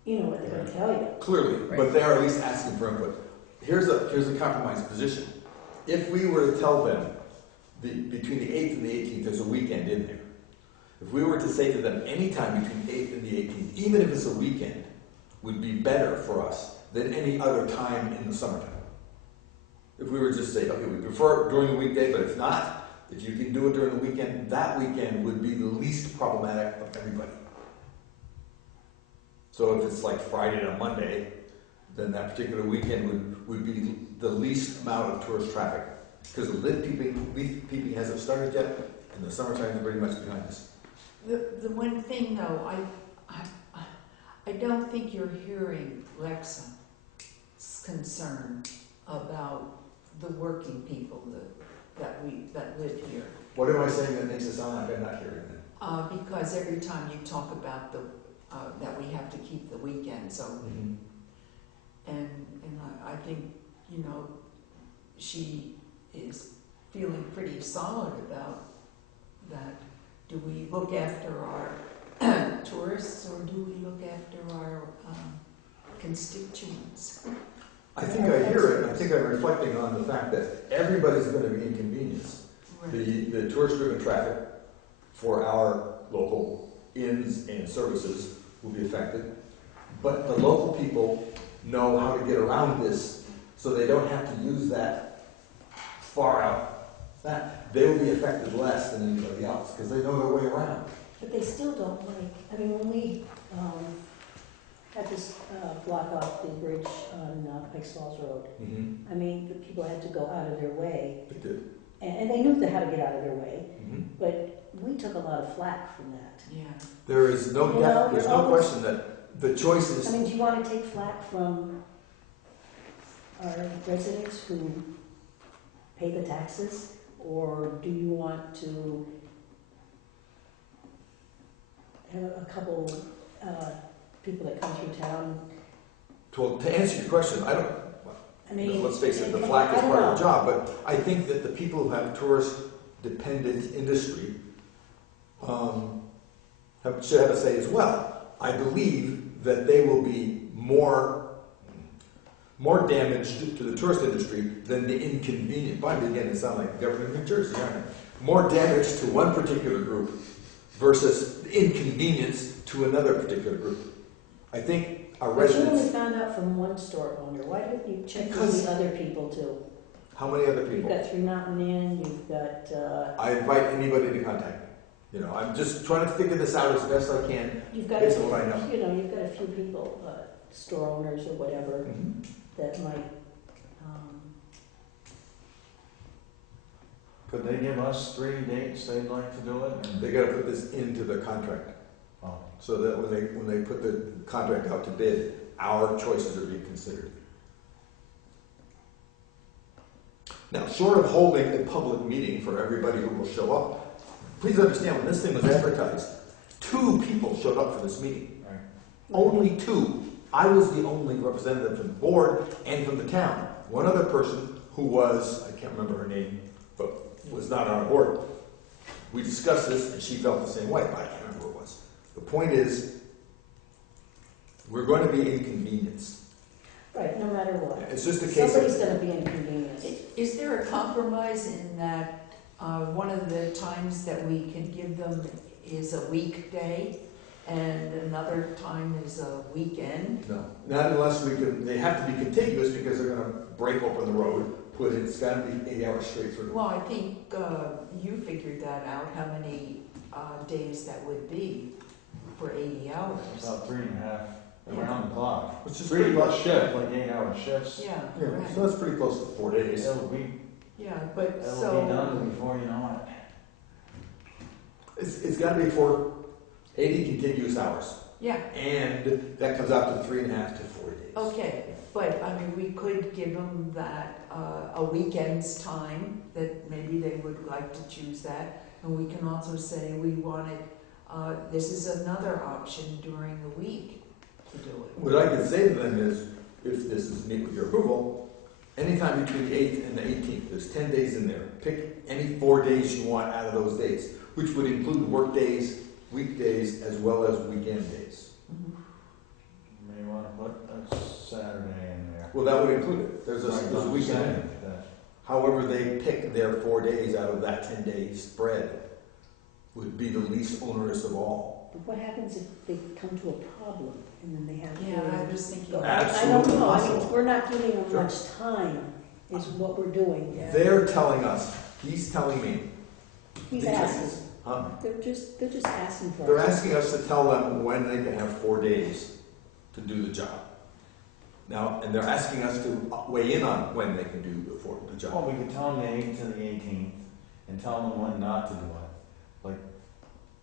you know what they're gonna tell you. Clearly, but Right. they are at least asking for input. Here's a compromise position. If we were to tell them between the 8th and the 18th, there's a weekend in there. If we were to say to them anytime between the 8th and the 18th, even if it's a weekend, would be better for us than any other time in the summertime. If we were just say, okay, we prefer it during the weekday, but if not, if you can do it during the weekend, that weekend would be the least problematic of everybody. So if it's like Friday to Monday, then that particular weekend would be the least amount of tourist traffic. Because the leaf peeping hasn't started yet, and the summertime is pretty much behind us. The one thing though, I don't think you're hearing Lexa's concern about the working people that live here. What am I saying that makes it sound like I'm not hearing that? Because every time you talk about that we have to keep the weekends open, and I think, you know, she is feeling pretty solid about that. Do we look after our tourists, or do we look after our constituents? I think I hear it, and I think I'm reflecting on the fact that everybody's going to be inconvenienced. Right. The tourist-driven traffic for our local inns and services will be affected, but the local people know how to get around this, so they don't have to use that far out. That they will be affected less than anybody else because they know their way around. But they still don't like, I mean, when we had to block off the bridge on Pikes Falls Road. Mm-hmm. I mean, the people had to go out of their way, They did. and they knew how to get out of their way, Mm-hmm. but we took a lot of flack from that. Yeah. There is no You know, there's you're no always- question that the choices. I mean, do you want to take flack from our residents who pay the taxes? Or do you want to have a couple people that come through town? To answer your question, I don't. I mean, Let's face it, the and flag is I don't part of know. the job, but I think that the people who have tourist-dependent industry should have a say as well. I believe that they will be more damaged to the tourist industry than the inconvenient. By again, it sounds like the government of New Jersey, aren't it? More damage to one particular group versus inconvenience to another particular group. I think our But you residents. only found out from one store owner. Why didn't you check with Because- the other people too? How many other You've people? got Three Mountain Inn, you've got, I invite anybody to contact me. You know, I'm just trying to figure this out as best I can. you've got, Based on what I know. you know, you've got a few people, store owners or whatever, that might, Could they give us 3 dates they'd like to do it? And- They got to put this into the contract Oh, so that when they put the contract out to bid, our choices are being considered. Now, short of holding a public meeting for everybody who will show up, please understand when this thing was advertised, 2 people showed up for this meeting. right. Only 2. I was the only representative from the board and from the town. One other person who was, I can't remember her name, but was not on our board. We discussed this and she felt the same way, but I can't remember who it was. The point is, we're going to be inconvenienced. right, no matter what. It's just a case Somebody's of, gonna be inconvenienced. Is there a compromise in that one of the times that we can give them is a weekday and another time is a weekend? no, not unless we can, they have to be contiguous because they're going to break open the road, put in, it's got to be 8 hours straight through. Well, I think you figured that out, how many days that would be for 80 hours. About 3.5 around the clock. Which is 3 pretty plus much, shift, like 8-hour shifts. Yeah, yeah, right. so that's pretty close to 4 days. It'll be But It'll be done before you know it. It's got to be for 80 contiguous hours. yeah, And that comes out to 3.5 to 4 days. okay. But I mean, we could give them that a weekend's time that maybe they would like to choose that, and we can also say we want it. This is another option during the week to do it. What I can say to them is, if this is meet with your approval, anytime between the 8th and the 18th, there's 10 days in there. Pick any 4 days you want out of those days, which would include work days, weekdays, as well as weekend days. Mhm. You may want to put a Saturday in there. Well, that would include it. There's a Right, weekend in there. that- However, they pick their 4 days out of that 10-day spread would be the least onerous of all. But what happens if they come to a problem and then they have to? Yeah, I was thinking go? that. I don't know, I Absolutely mean, we're not giving them Sure. much time, is what we're doing. Yeah. They're telling us, he's telling me, He's these asking, things, huh? they're just asking for it. They're asking us to tell them when they can have 4 days to do the job. Now, and they're asking us to weigh in on when they can do the job. Well, we could tell them the 8th to the 18th and tell them when not to do it. Like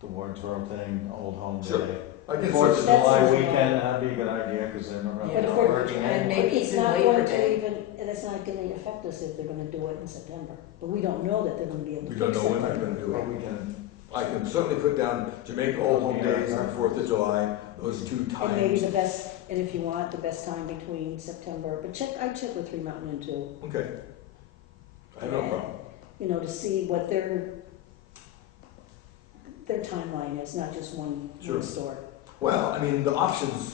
the Wardsboro thing, Old Home Sure. Day. I can 4th of certainly, July That's- weekend, that'd be a good idea because they're not Yeah. But really if not we're- working. and anyway. maybe It's it's in not Labor going to Day. even, and it's not gonna affect us if they're gonna do it in September, but we don't know that they're gonna be able to we fix don't know when September. they're gonna do But it. we can, I can certainly put down Jamaica Old Home Days and 4th of July, those 2 And maybe times. the best, and if you want, the best time between September, but I'd check with Three Mountain Inn too, Okay. I have no problem. you know, to see what their timeline is, not just one Sure. store. Well, I mean, the options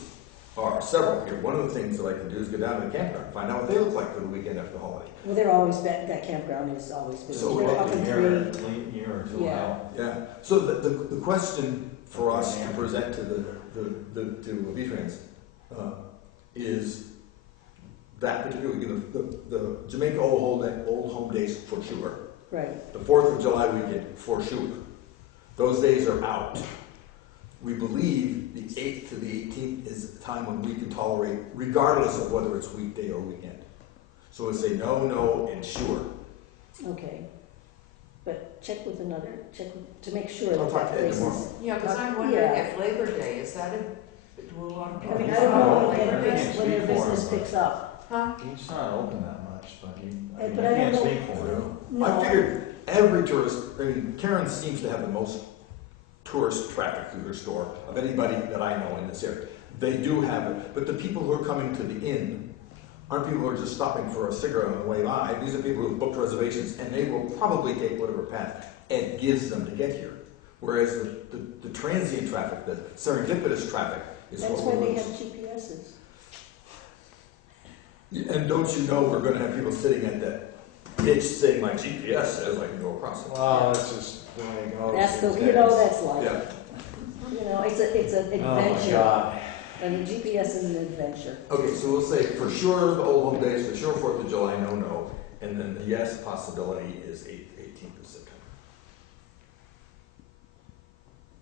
are several here. One of the things that I can do is go down to the campground, find out what they look like for the weekend after the holiday. Well, they're always, that campground is always busy. So They're we're up up in a three. year or two Yeah. out. Yeah, so the question for us to present to to V-Trans is that particular, the Jamaica Old Home Days for sure. Right, The 4th of July weekend for sure. Those days are out. we believe the 8th to the 18th is the time when we can tolerate, regardless of whether it's weekday or weekend. So we say no, no, and sure. Okay. But check with, to make sure I'll that talk that to Ed place tomorrow. is. Yeah, because I'm wondering Yeah. if Labor Day, is that do a lot of I people? mean, I It's don't not know open. when I can't when their speak for business him, picks up. Huh? It's not open that much, but I But I don't can't know- speak for him. No. I figured every tourist, I mean, Karen seems to have the most tourist traffic through her store of anybody that I know in this area. They do have it, but the people who are coming to the inn aren't people who are just stopping for a cigarette on the way by. These are people who have booked reservations, and they will probably take whatever path Ed gives them to get here. Whereas the transient traffic, the serendipitous traffic, is That's what why we're they have losing. GPSs. And don't you know we're going to have people sitting at that ditch saying my GPS says I can go across it. Well, that's just the way it goes. That's the, these you know, days. that's life. Yeah. You know, it's an Oh my adventure. God. And the GPS is an adventure. Okay, so we'll say for sure the Old Home Days, for sure 4th of July, no, no. And then the yes possibility is 18th of September.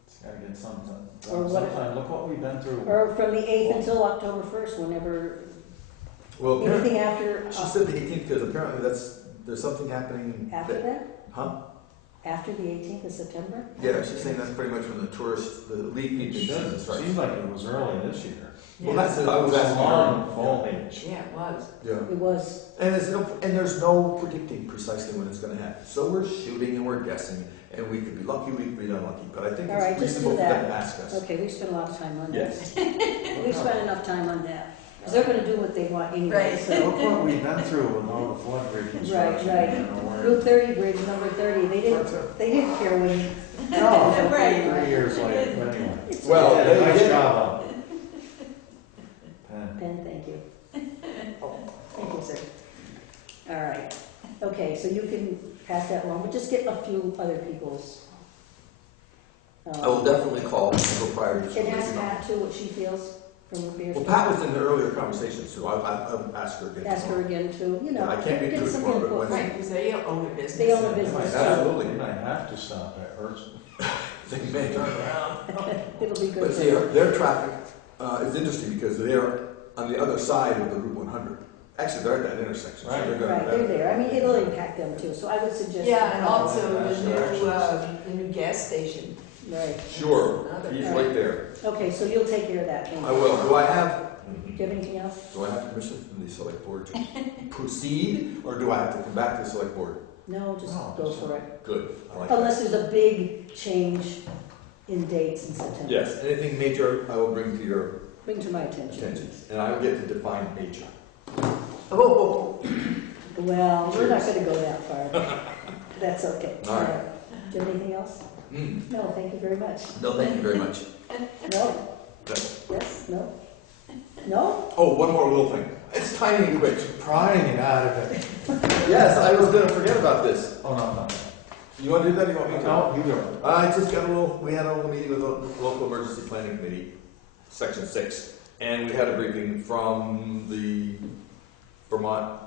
It's gotta get something. Or what- Sometime, look what we've been through. Or from the 8th until October 1st, whenever, Well, apparently, anything after, she said the 18th because apparently there's something happening. after that? Huh? After the 18th of September? Yeah, she's saying that's pretty much when the leaf peeping season starts. Seems like it was early this year. Well, that's it. I was It asking her. long foliage. Yeah, it was. Yeah. It was, And there's no predicting precisely when it's going to happen. So we're shooting and we're guessing, and we could be lucky, we could be unlucky. But I think All it's right, just do reasonable for them that. to ask us. okay, we spent a lot of time on that. Yes. We've spent enough time on that. Because they're gonna do what they want anyway, Right. so. Look what we've been through with all the flood reconstruction. Right. You know, where- Route 30 bridge, number 30, they didn't care when. No, Right. 3 years later, but anyway. Well, Yeah, they nice did. job on it. Pen. Ben, thank you. Thank you, sir. All right. Okay, so you can pass that along, but just get a few other people's. I will definitely call people prior to. And ask Pat too, what she feels from Beer Well, Street. Pat was in the earlier conversations, so I'll ask her again. Ask her again too, you know. Yeah, I can't be get too some tomorrow, but input. when- Right, because they own a business. They own a They business. might Absolutely. They might have to stop at Hearst. They may turn around. It'll be good. But see, their traffic is interesting because they're on the other side of the Route 100. Actually, they're at that intersection. So Right. they're gonna, Right, they're there. I mean, it'll impact them too, so I would suggest. Yeah, and also That's the new gas station. Right. Sure, Another- he's right there. Okay, so you'll take care of that. Thank I you. will. Do I have Do you have anything else? permission from the select board to proceed, or do I have to come back to the select board? No, just No, go just- for it. Good. I like that. Unless there's a big change in dates in September. Yes, anything major I will bring to your Bring to my attention. attention, and I will get to define major. Oh, Well, we're not gonna go that far. That's okay. All right. Do you have anything else? Mm. No, thank you very much. No, thank you very much. No? Good. Yes? No? No? Oh, one more little thing. It's tiny and quick. Prying it out of it. Yes, I was going to forget about this. Oh, no. You want to do that, or you want me to? No, you do it. I just got we had a little meeting with the local emergency planning committee, section 6, and we had a briefing from the Vermont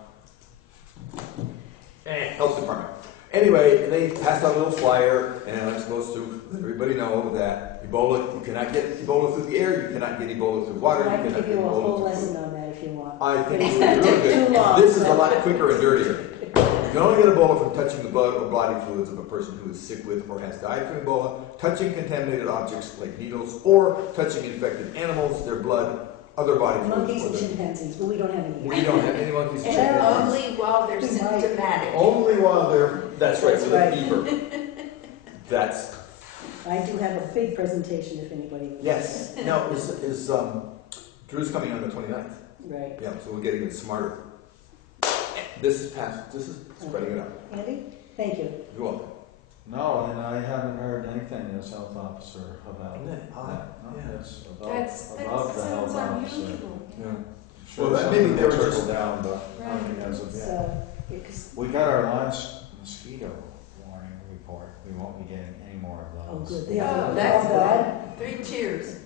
Health Department. Anyway, they passed out a little flyer, and I'm supposed to let everybody know that Ebola, you cannot get Ebola through the air, you cannot get Ebola through water, I you can cannot give get you a Ebola whole through lesson food. on that if you want. I But think it's it's gonna really take too good. long. This is a lot quicker and dirtier. You can only get Ebola from touching the blood or body fluids of a person who is sick with or has died from Ebola, touching contaminated objects like needles, or touching infected animals, their blood, other body fluids. Monkeys or and their- chimpanzees, but we don't have any. We don't have any monkeys and And chimpanzees. only while they're We might. symptomatic. Only while they're, that's right, with a That's fever. That's, I do have a big presentation if anybody would. yes. Now, is Drew's coming on the 29th. Right. Yeah, so we'll get even smarter. This is spreading it out. Andy, thank you. You're welcome. No, and I haven't heard anything, the health officer, about Isn't that odd? that. No, Yeah. it's That above the sounds health officer. unusual. Yeah. Sure, Well, that maybe something they were will just- trickle down, but Right. nothing as of It's, yet. yeah, 'cause- We got our last mosquito warning report. We won't be getting any more oh, of those. good. They Oh, have, that's oh, God. 3 cheers.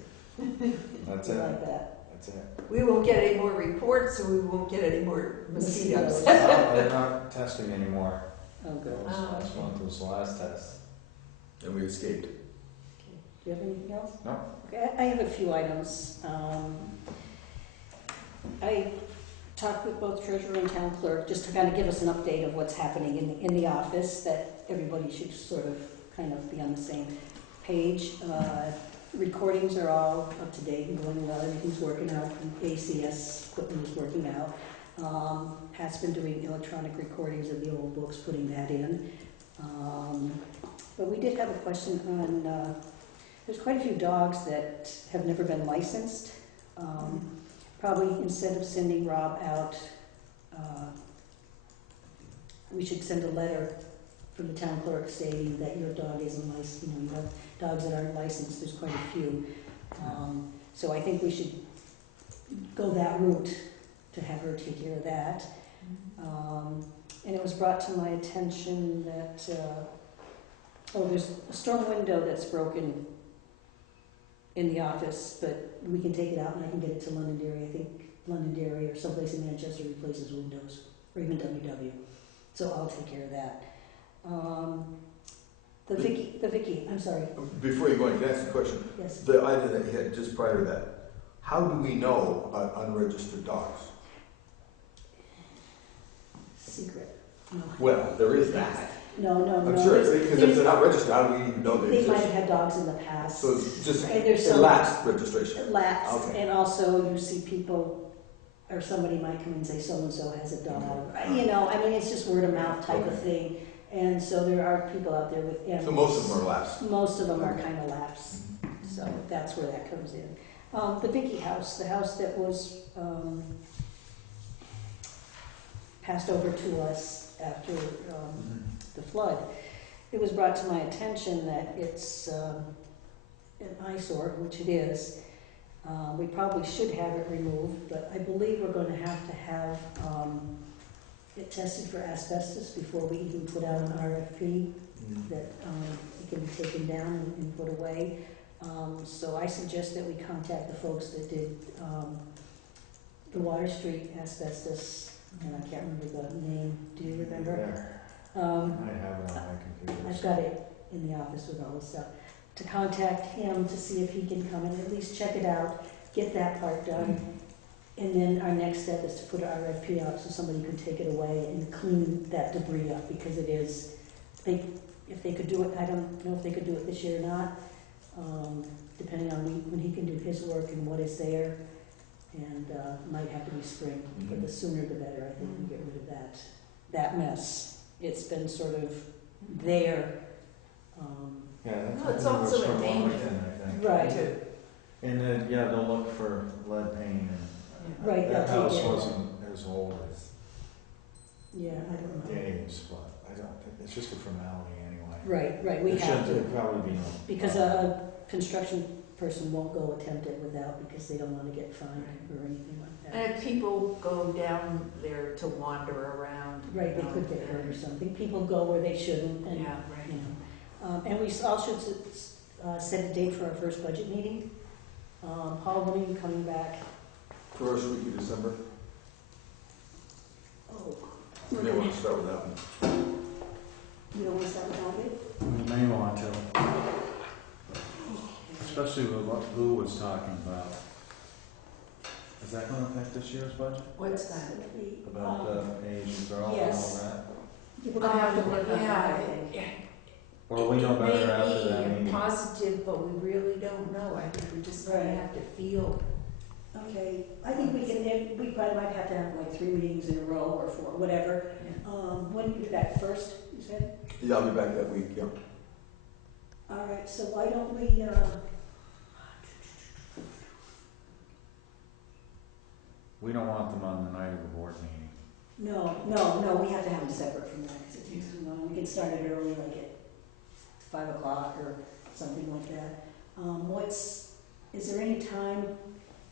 That's I it. like that. That's it. We won't get any more reports, so we won't get any more mosquitoes. Mosquitoes. No, they're not testing anymore. Oh, good. Last month was the last test. And we escaped. Do you have anything else? No. Okay, I have a few items. I talked with both treasurer and town clerk, just to kind of give us an update of what's happening in the office, that everybody should sort of kind of be on the same page. Recordings are all up to date and going well, everything's working out, ACS equipment is working out. Pat's been doing electronic recordings of the old books, putting that in. But we did have a question on, there's quite a few dogs that have never been licensed. Probably instead of sending Rob out, we should send a letter from the town clerk stating that your dog isn't licensed, you know, you have dogs that aren't licensed, there's quite a few. So I think we should go that route to have her take care of that. And it was brought to my attention that, there's a storm window that's broken in the office, but we can take it out and I can get it to Londonderry. I think Londonderry or someplace in Manchester replaces windows, or even WW. So I'll take care of that. The Vicky, I'm sorry, Before you go on, can I ask a question? yes. The item that you had just prior to that, how do we know about unregistered dogs? Secret. No. Well, there is that. No. I'm sure, because if they're not registered, how do we even know they They might have exist? had dogs in the past. So it's just, And there's it some lacks registration. lapsed, Okay. and also you see people, or somebody might come and say so-and-so has a dog. Mhm. You know, I mean, it's just word of mouth type of Okay. thing. And so there are people out there with animals. So most of them are lapsed. Most of them are Okay. kind of lapsed, so that's where that comes in. The Vicky house, the house that was passed over to us after the flood, it was brought to my attention that it's an eyesore, which it is. We probably should have it removed, but I believe we're going to have it tested for asbestos before we even put out an RFP that it can be taken down and put away. So I suggest that we contact the folks that did the Water Street asbestos, and I can't remember the name. Do you remember? Yeah. I have it on my computer. I've got it in the office with all the stuff. To contact him to see if he can come and at least check it out, get that part done. And then our next step is to put an RFP out so somebody can take it away and clean that debris up, because it is, if they could do it, I don't know if they could do it this year or not, depending on when he can do his work and what is there, and might have to be spring, but the sooner the better, I think, we get rid of that mess. It's been sort of there. Yeah, that's Well, it's I think it was also a from danger. Wellington, I think. Right, And then, yeah, they'll look for lead paint and. Right, That they'll take house care of wasn't as old as yeah, I don't know. Dave's, but I don't think, it's just a formality anyway. Right, we There have shouldn't to, probably be no. because a construction person won't go attempt it without, because they don't want to get fined or anything like that. And if people go down there to wander around. Right, they could get hurt or something. People go where they shouldn't, and, Yeah, you right. know. And we all should set a date for our first budget meeting. Paul, when are you coming back? First week of December. Oh, We may want to start with that one. you don't want to start with August? We may want to, especially with what Lou was talking about. Is that gonna affect this year's budget? What's that? About the Asian girl and all yes. that? We're gonna have to work on that, I Yeah, think. Or we know better after that It may meeting? be positive, but we really don't know. I think we just kind of Right. have to feel. Okay, I think we can, we probably might have to have like 3 meetings in a row or 4, whatever. When you be back first, you said? Yeah, I'll be back that week, yeah. All right, so why don't we, We don't want them on the night of the board meeting. no, we have to have them separate from that, because it takes too long. We can start it early, like at 5 o'clock or something like that. Is there any time,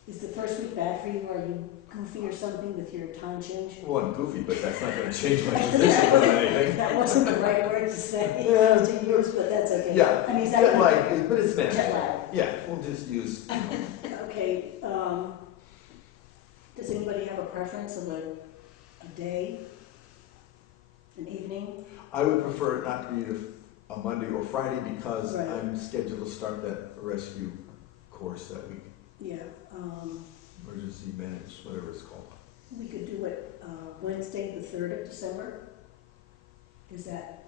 is the first week bad for you? Are you goofy or something with your time change? Well, I'm goofy, but that's not going to change my position on anything. That wasn't the right word to say, to use, but that's okay. Yeah, I mean, is that jet gonna- lag, but it's Jet manageable. lag. Yeah, we'll just use, Okay, does anybody have a preference of a day, an evening? I would prefer it not to be a Monday or Friday because Right. I'm scheduled to start that rescue course that week. Yeah, Emergency managed, whatever it's called. we could do it, Wednesday, the 3rd of December. Is that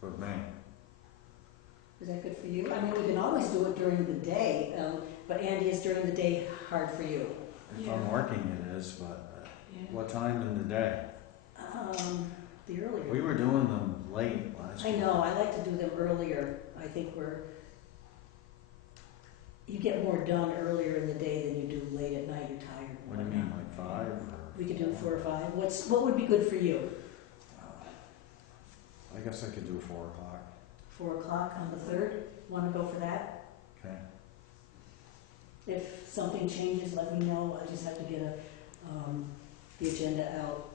With me. good for you? I mean, we can always do it during the day, but Andy, is during the day hard for you? If I'm Yeah. working, it is, but Yeah. what time in the day? The earlier. We were doing them late last I year. know, I like to do them earlier. I think you get more done earlier in the day than you do late at night, you're tired. and What do you mean, whatnot. like 5 or? We could do 4 or 5. What would be good for you? I guess I could do 4 o'clock. 4 o'clock on the 3rd? Want to go for that? Okay. If something changes, let me know. I just have to get the agenda out,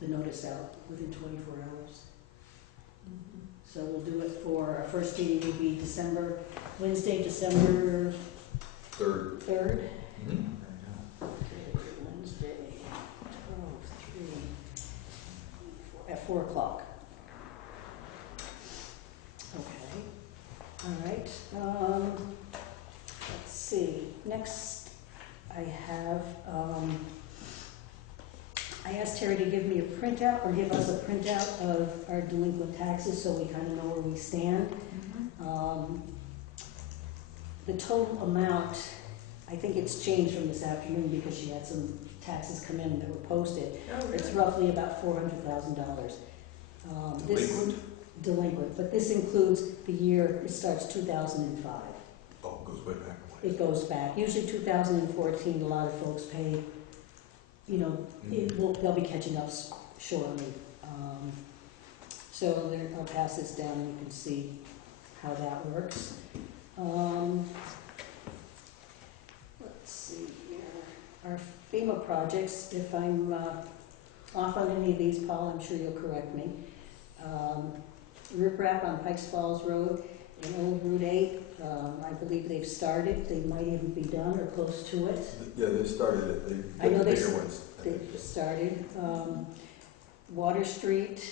the notice out within 24 hours. Mhm. So we'll do it for, our first meeting will be Wednesday, December Third. 3rd. Mm-hmm. Okay, Wednesday, 12/3, at 4 o'clock. Okay, all right. Let's see, next I have, I asked Terry to give me a printout, or give us a printout of our delinquent taxes so we kind of know where we stand. Mhm. The total amount, I think it's changed from this afternoon because she had some taxes come in that were posted. Oh, It's really? roughly about $400,000. Delinquent? Delinquent, but this includes the year, it starts 2005. Oh, it goes way back. It goes back. Usually 2014, a lot of folks pay, they'll be catching up shortly. So I'll pass this down and you can see how that works. Let's see here. Our FEMA projects, if I'm off on any of these, Paul, I'm sure you'll correct me. Riprap on Pikes Falls Road and Old Route 8, I believe they've started. They might even be done or close to it. Yeah, they started it. I know The they bigger s- ones. I think. They've started. Water Street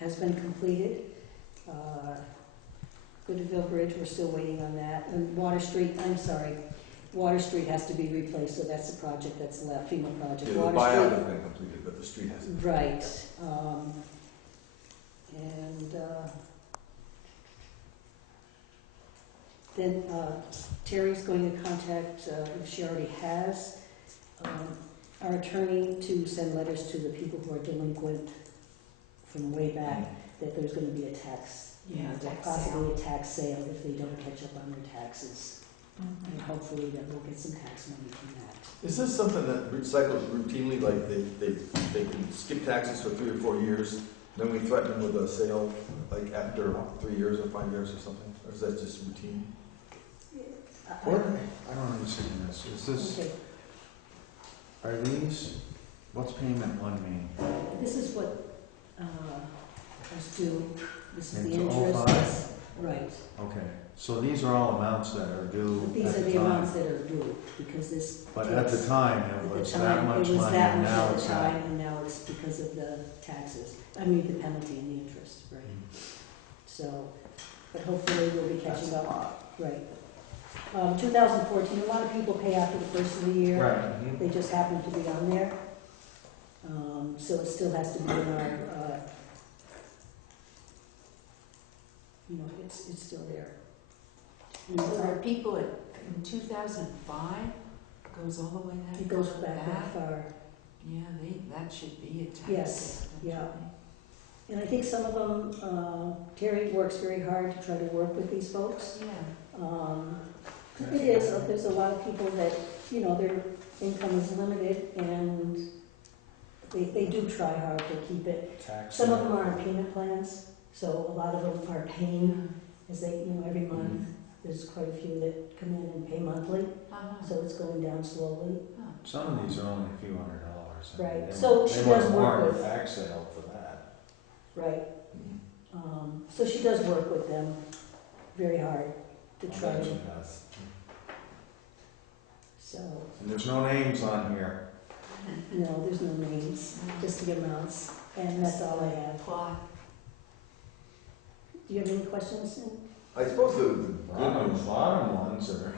has been completed. Goodville Bridge, we're still waiting on that. And Water Street has to be replaced, so that's the project that's left, FEMA project. Yeah, the Water buyout Street- has been completed, but the street hasn't. Right. And then Terry's going to contact, if she already has, our attorney to send letters to the people who are delinquent from way back, that there's going to be a tax, Yeah, tax possibly a tax sale if they don't catch up on their taxes. Mhm. And hopefully that we'll get some tax money from that. Is this something that cycles routinely, like they can skip taxes for 3 or 4 years, then we threaten them with a sale, like after 3 years or 5 years or something? Or is that just routine? I don't understand this. Is this, Okay, are these, what's payment 1 mean? this is what is due. This is the Into interest. 05? Right. Okay, so these are all amounts that are due But these at are the the amounts time. that are due, because this. But at the time, it At the was time, that much it was money, that and much now at it's the that. time, and now it's because of the taxes. I mean, the penalty and the interest, right? So, but hopefully we'll be catching up. Right. 2014, a lot of people pay after the first of the year. Right. They just happen to be on there. So it still has to be in our, it's still there. And So there are people in 2005, goes all the way that it goes far back that far. Yeah, that should be a tax. Yes, sale, yeah. don't And I think some of them, Terry works very hard to try to work with these folks. you think? It is, there's a lot of people that, their income is limited and they do try hard to keep it. Tax. Some of them are on payment plans, so a lot of them are paying as they, every month. There's quite a few that come in and pay monthly, Uh-huh. so it's going down slowly. Huh. Some of these are only a few $100. I mean, Right. they So wouldn't- she they does wouldn't work warrant a with- tax sale for that. Right. Mhm. So she does work with them very hard to I'll try bet to, she does. so, And there's no names on here. no, there's no names, just the amounts, and that's all I have. Plot. Do you have any questions? I suppose the good Bottom, news, bottom ones are,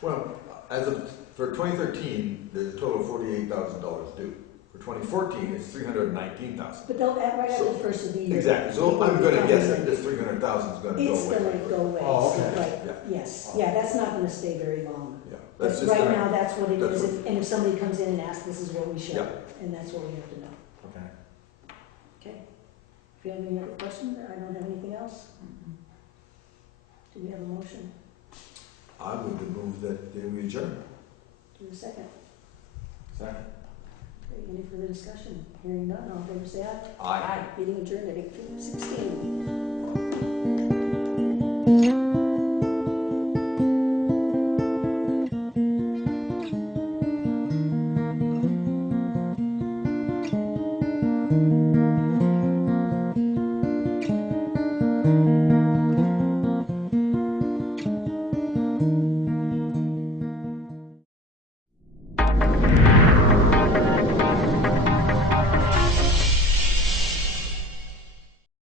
well, as of, for 2013, there's a total of $48,000 due. For 2014, it's $319,000. But they'll add right after So- the first of the year. Exactly, so people I'm will gonna come guess in. that this 300,000 is gonna go It's away. gonna go away, Oh, so, okay. right, Yeah. yes, yeah, that's not gonna stay very long. Yeah, But that's just. right now, that's what it that's is, what- and if somebody comes in and asks, this is what we show, Yeah. and that's what we have to know. okay. Okay. If you have any other questions, I don't have anything else. Do we have a motion? I would move that we adjourn. Do a second. Second. Okay, any further discussion? Hearing none, all in favor say aye. Aye. Meeting adjourned at 8:16.